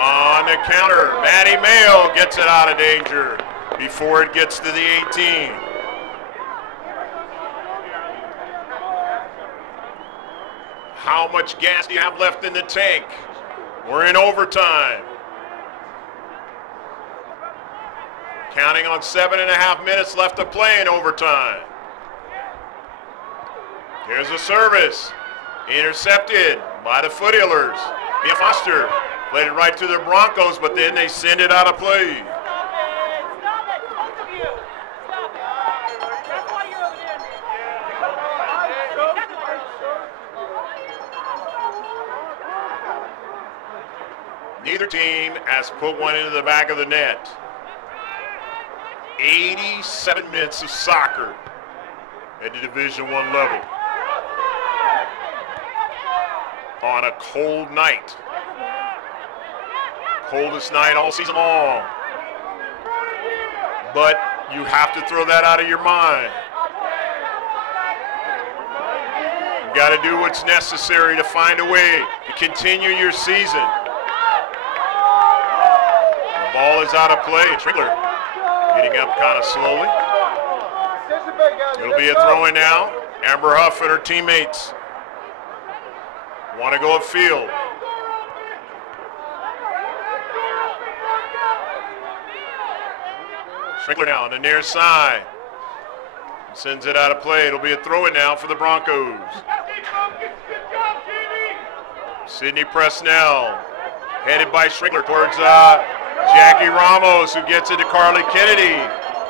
On the counter, Matty Mayo gets it out of danger before it gets to the 18. How much gas do you have left in the tank? We're in overtime. Counting on 7.5 minutes left to play in overtime. Here's a service. Intercepted by the Foothillers. Mia Foster played it right to the Broncos, but then they send it out of play. Neither team has put one into the back of the net. 87 minutes of soccer at the Division I level. On a cold night. Coldest night all season long. But you have to throw that out of your mind. You got to do what's necessary to find a way to continue your season. The ball is out of play. Trickler getting up kind of slowly. It'll be a throw-in now. Amber Huff and her teammates want to go upfield. Strickler now on the near side. Sends it out of play. It'll be a throw-in now for the Broncos. Sidney Presnell headed by Strickler towards Jackie Ramos, who gets it to Carly Kennedy,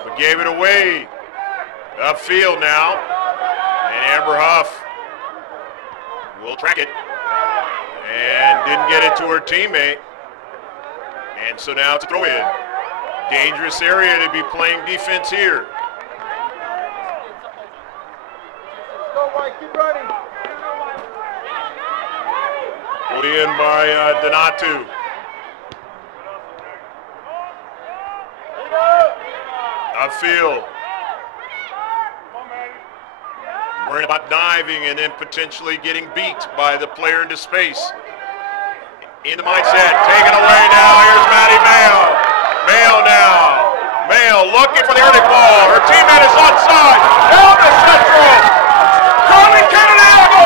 but gave it away. Upfield now, and Amber Huff will track it, and didn't get it to her teammate. And so now it's a throw-in. Dangerous area to be playing defense here. Go, Mike, keep running. Put in by Donatu. Upfield. about diving and then potentially getting beat by the player into space. In the mindset, taken away now. Here's Maddie Mayo. Mayo now. Mayo looking for the early ball. Her teammate is onside. Down the central. Carly Kennedy. Goal!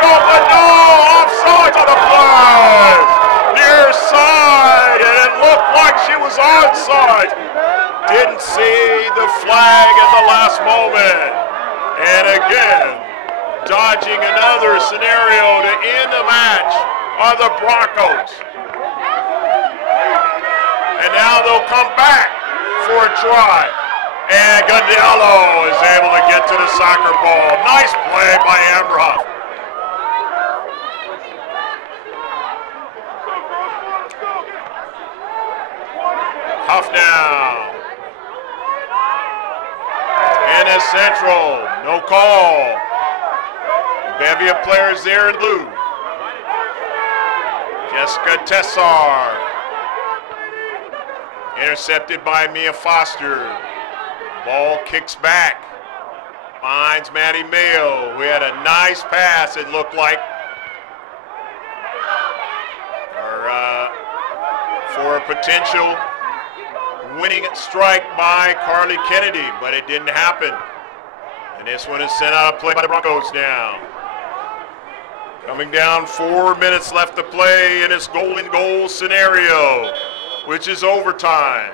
Go. But no, offside on the play. Near side, and it looked like she was onside. Didn't see the flag at the last moment. And again, dodging another scenario to end the match on the Broncos. And now they'll come back for a try. And Gandello is able to get to the soccer ball. Nice play by Amber Huff. Huff now. And a central. No call. Bevy of players there in blue. Jessica Tessar. Intercepted by Mia Foster. Ball kicks back. Finds Maddie Mayo, who had a nice pass, it looked like. For a potential winning strike by Carly Kennedy, but it didn't happen. And this one is sent out of play by the Broncos now. Coming down, 4 minutes left to play in this golden goal scenario, which is overtime.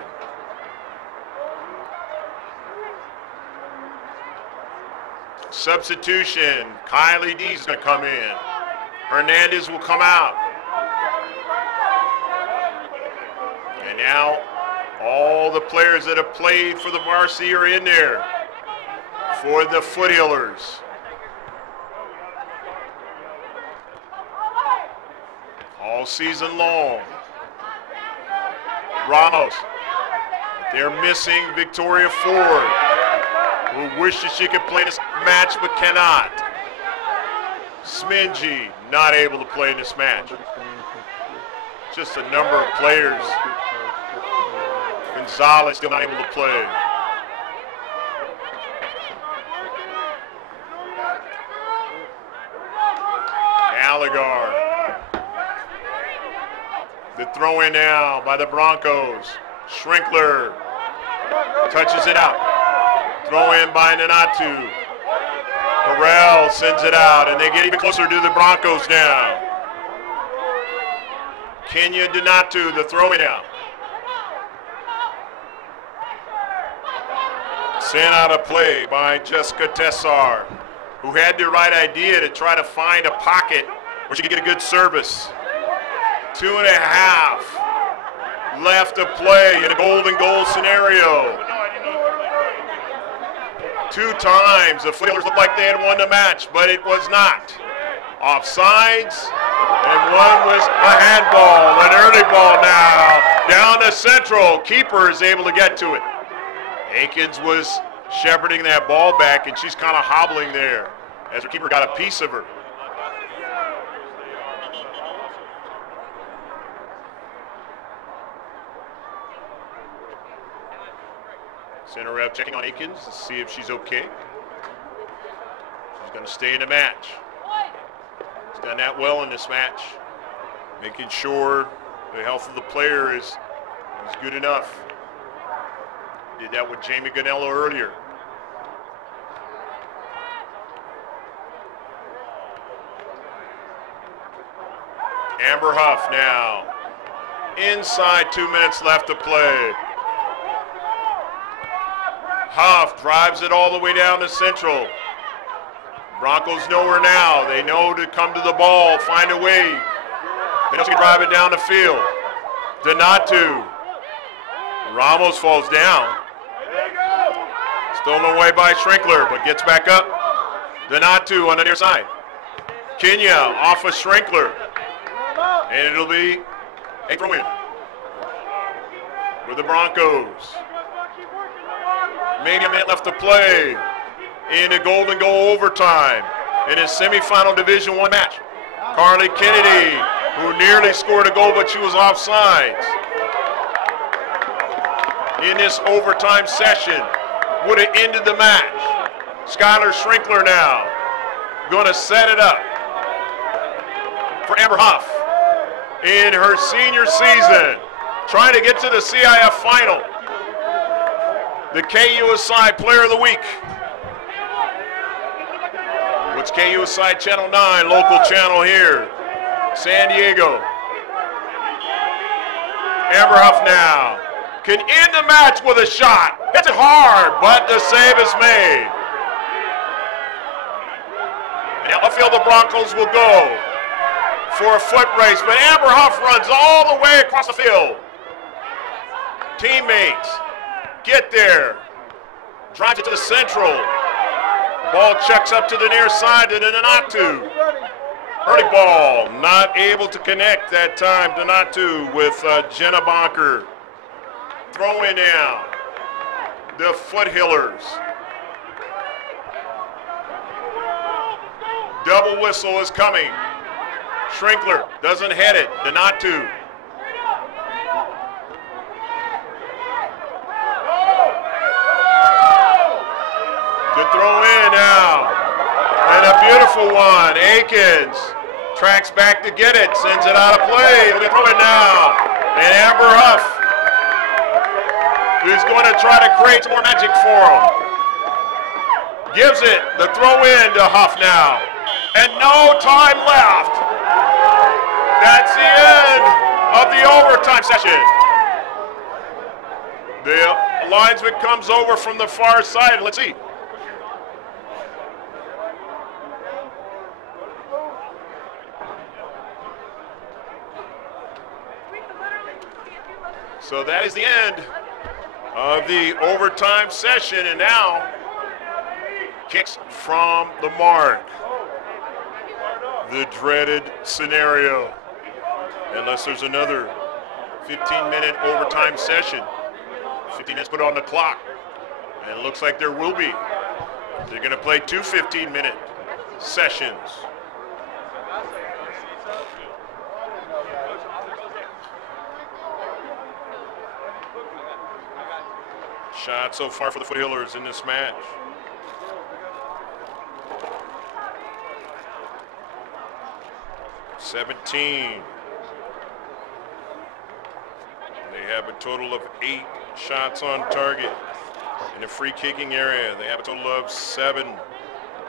Substitution, Kylie D is going to come in. Hernandez will come out. And now all the players that have played for the varsity are in there for the Foothillers. All season long. Ramos. They're missing Victoria Ford, who wishes she could play this match but cannot. Smingy not able to play in this match. Just a number of players. Gonzalez still not able to play. Gallagher. The throw in now by the Broncos. Schrinkler touches it out. Throw in by Nanatu. Corral sends it out, and they get even closer to the Broncos now. Kenya Donatu, the throw in now. Sent out of play by Jessica Tessar, who had the right idea to try to find a pocket where she could get a good service. 2.5 left to play in a golden goal scenario. 2 times the Foothillers looked like they had won the match, but it was not. Offsides, and one was a handball, an early ball now. Down to central, keeper is able to get to it. Akins was shepherding that ball back, and she's kind of hobbling there as her keeper got a piece of her. Center rep checking on Akins to see if she's okay. She's going to stay in the match. She's done that well in this match, making sure the health of the player is good enough. Did that with Jamie Ganello earlier. Amber Huff now. Inside 2 minutes left to play. Huff drives it all the way down to central. Broncos nowhere now. They know to come to the ball, find a way. They know to drive it down the field. Donatu. Ramos falls down. Stolen away by Schrinkler, but gets back up. Donatu on the near side. Kenya off of Schrinkler. And it'll be a throw-in for the Broncos. Maybe a minute left to play in a golden goal overtime in a semifinal Division I match. Carly Kennedy, who nearly scored a goal, but she was offsides. In this overtime session, would have ended the match. Skylar Schrinkler now going to set it up. for Amber Huff in her senior season, trying to get to the CIF final. The KUSI Player of the Week. It's KUSI Channel 9, local channel here, San Diego. Amber Huff now can end the match with a shot. Hits it hard, but the save is made. And now upfield the Broncos will go for a foot race, but Amber Huff runs all the way across the field. Teammates get there, drives it to the central. Ball checks up to the near side to Donatu. Early ball, not able to connect that time. Donatu with Jenna Bonker. Throwing down the Foothillers. Double whistle is coming. Schrinkler doesn't hit it. Donatu. The throw in now. And a beautiful one. Akins tracks back to get it. Sends it out of play. They throw it now. And Amber Huff is going to try to create some more magic for him. Gives it. The throw in to Huff now. And no time left. That's the end of the overtime session. The linesman comes over from the far side. Let's see. So that is the end of the overtime session, and now kicks from the mark. The dreaded scenario, unless there's another 15-minute overtime session. 15 minutes put on the clock, and it looks like there will be. They're going to play two 15-minute sessions. Shot so far for the Foothillers in this match. (17). They have a total of 8 shots on target in the free kicking area. They have a total of 7,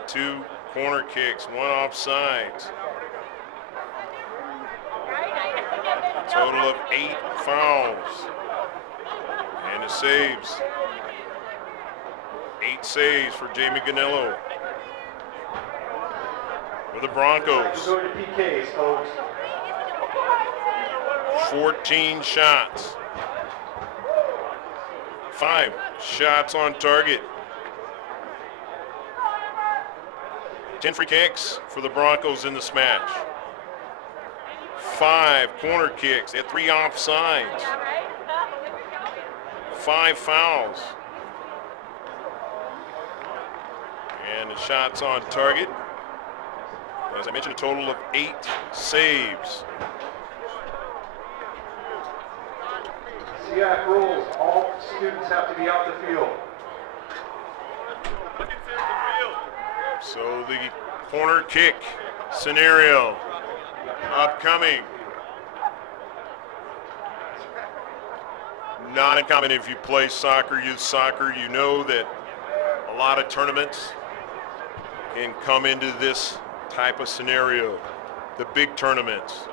2 corner kicks, 1 offsides. A total of 8 fouls. And the saves. 8 saves for Jamie Ganello. For the Broncos. 14 shots. 5 shots on target. 10 free kicks for the Broncos in this match. 5 corner kicks. They had 3 offsides. 5 fouls. And the shots on target. As I mentioned, a total of 8 saves. CIF rules, all students have to be out the field. So the corner kick scenario upcoming. Not uncommon if you play soccer, youth soccer, you know that a lot of tournaments can come into this type of scenario. The big tournaments,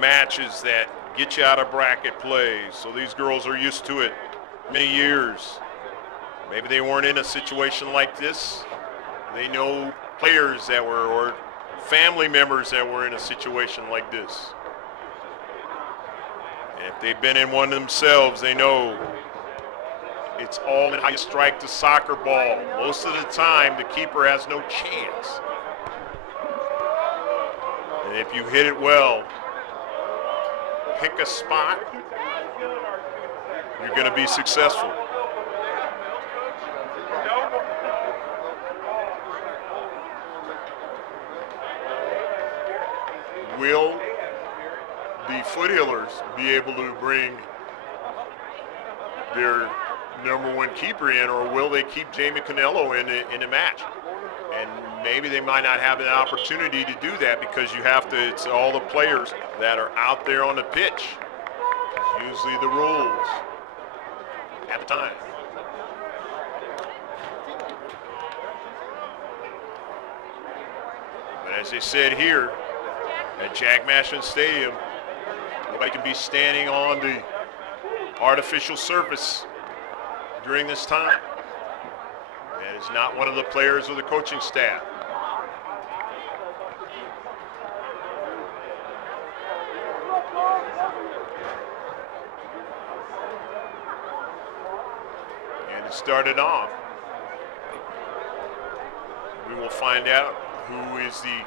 matches that get you out of bracket play. So these girls are used to it many years. Maybe they weren't in a situation like this. They know players that were, or family members that were in a situation like this. And if they've been in one themselves, they know it's all in how you strike the soccer ball. Most of the time, the keeper has no chance. And if you hit it well, pick a spot, you're going to be successful. Will the Foothillers be able to bring their #1 keeper in, or will they keep Jamie Canello in the match? And maybe they might not have an opportunity to do that because you have to, it's all the players that are out there on the pitch. It's usually the rules at the time. But as they said here at Jack Mashman Stadium, nobody can be standing on the artificial surface during this time. That is not one of the players or the coaching staff. And to start it off, we will find out who is the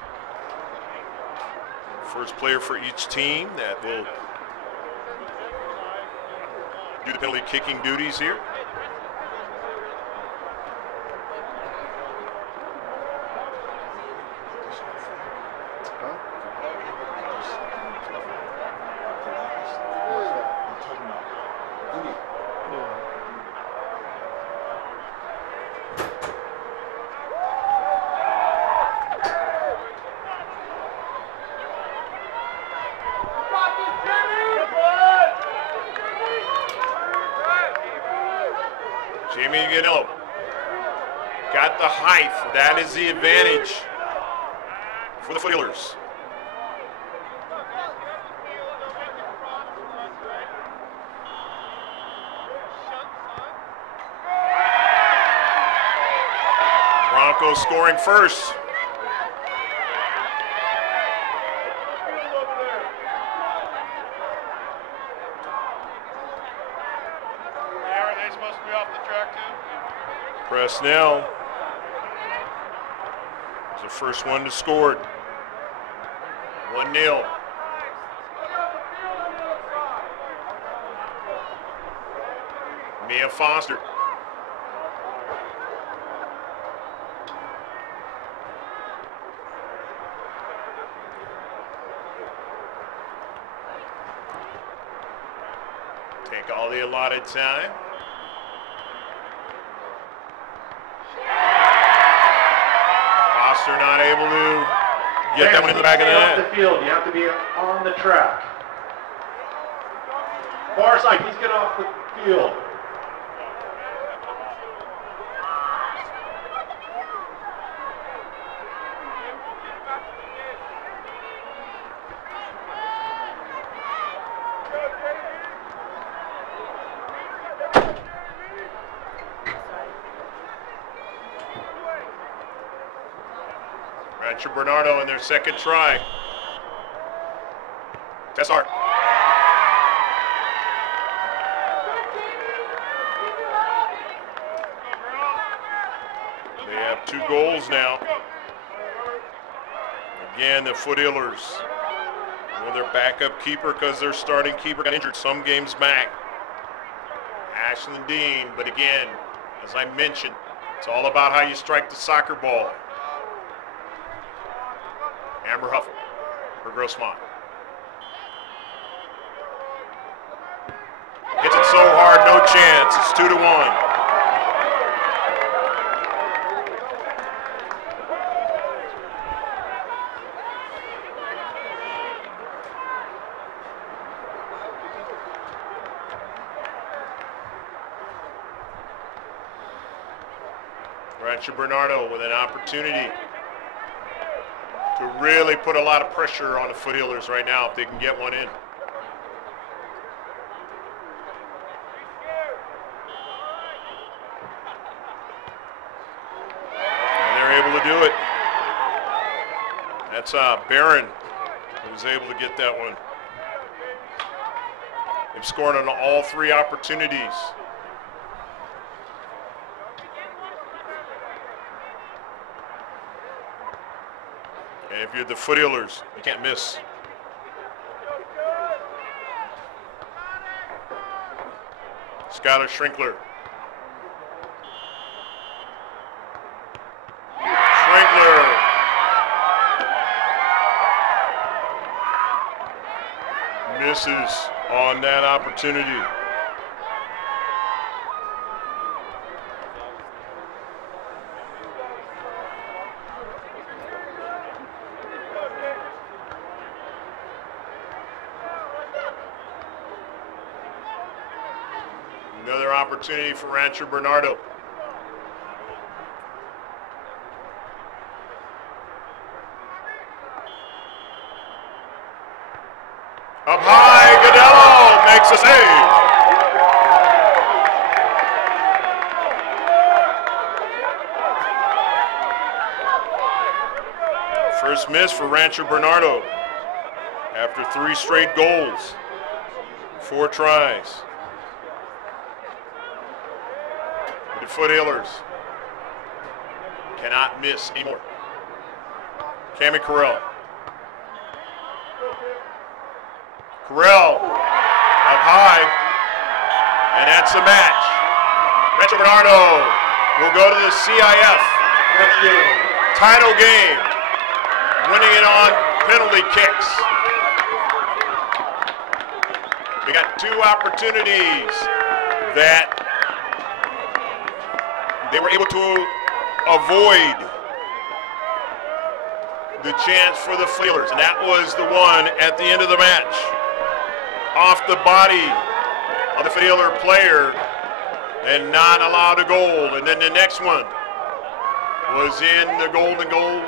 first player for each team that will do the penalty kicking duties here. Got the height. That is the advantage for the Foothillers. Broncos scoring first. Are they supposed to be off the track too? Presnell is the first one to score. 1-0. Mia Foster. Take all the allotted time. Foster not able to get that one in the back of the net. Off the field, you have to be on the track. Far side, please get off the field. Rancho Bernardo in their second try. Tessart. They have 2 goals now. Again, the Foothillers with their backup keeper because their starting keeper got injured some games back. Ashlyn Dean, but again, as I mentioned, it's all about how you strike the soccer ball. Amber Huff for Grossmont. Hits it so hard, no chance. It's 2-1. Rancho Bernardo with an opportunity to really put a lot of pressure on the Foothillers right now if they can get one in. And they're able to do it. That's Barron who was able to get that one. They've scored on all 3 opportunities. And if you're the Foothillers, you can't miss. Skylar Schrinkler. Schrinkler. Misses on that opportunity. Another opportunity for Rancho Bernardo. Up high, Godello makes a save. First miss for Rancho Bernardo after 3 straight goals, 4 tries. The Foothillers cannot miss anymore. Cami Carell. Carell up high, and that's the match. Rancho Bernardo will go to the CIF title game, winning it on penalty kicks. We got 2 opportunities that they were able to avoid the chance for the Foothillers, and that was the one at the end of the match. Off the body of the Foothiller player and not allowed a goal. And then the next one was in the golden goal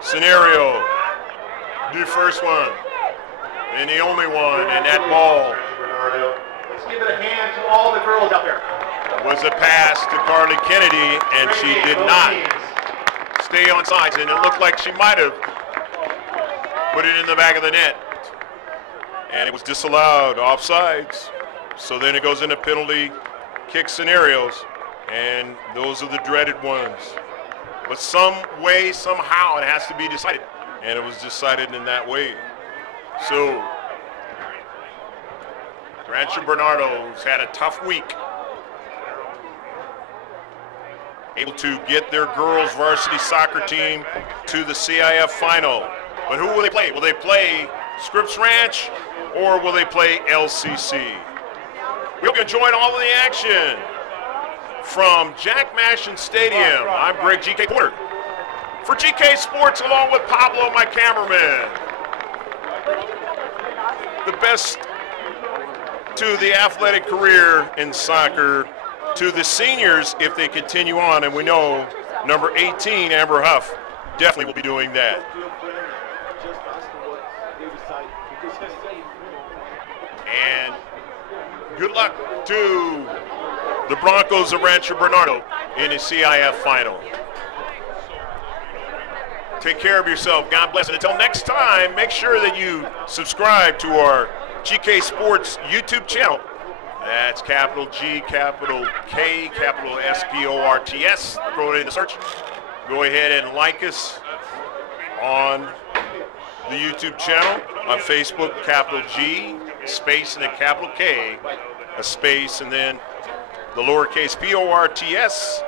scenario. The first one and the only one, and that ball Let's give it a hand to all the girls out there. was a pass to Carly Kennedy, and she did not stay on sides, and it looked like she might have put it in the back of the net. And it was disallowed, offsides. So then it goes into penalty kick scenarios, and those are the dreaded ones. But some way, somehow, it has to be decided, and it was decided in that way. So Rancho Bernardo's had a tough week, able to get their girls varsity soccer team to the CIF final. But who will they play? Will they play Scripps Ranch, or will they play LCC? We hope you enjoyed all of the action. From Jack Mashin Stadium, I'm Greg GK Porter. For GK Sports, along with Pablo, my cameraman. The best to the athletic career in soccer, to the seniors if they continue on, and we know number 18, Amber Huff, definitely will be doing that. And good luck to the Broncos of Rancho Bernardo in the CIF final. Take care of yourself. God bless. And until next time, make sure that you subscribe to our GK Sports YouTube channel. That's capital G, capital K, capital SPORTS. Throw it in the search. Go ahead and like us on the YouTube channel. On Facebook, capital G, space, and then capital K, a space, and then the lowercase PORTS,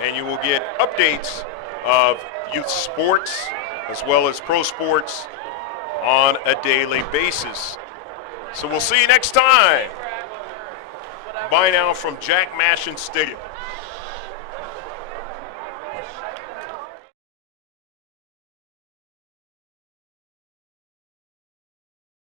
and you will get updates of youth sports as well as pro sports on a daily basis. So we'll see you next time. Bye now from Jack Mashin Stadium.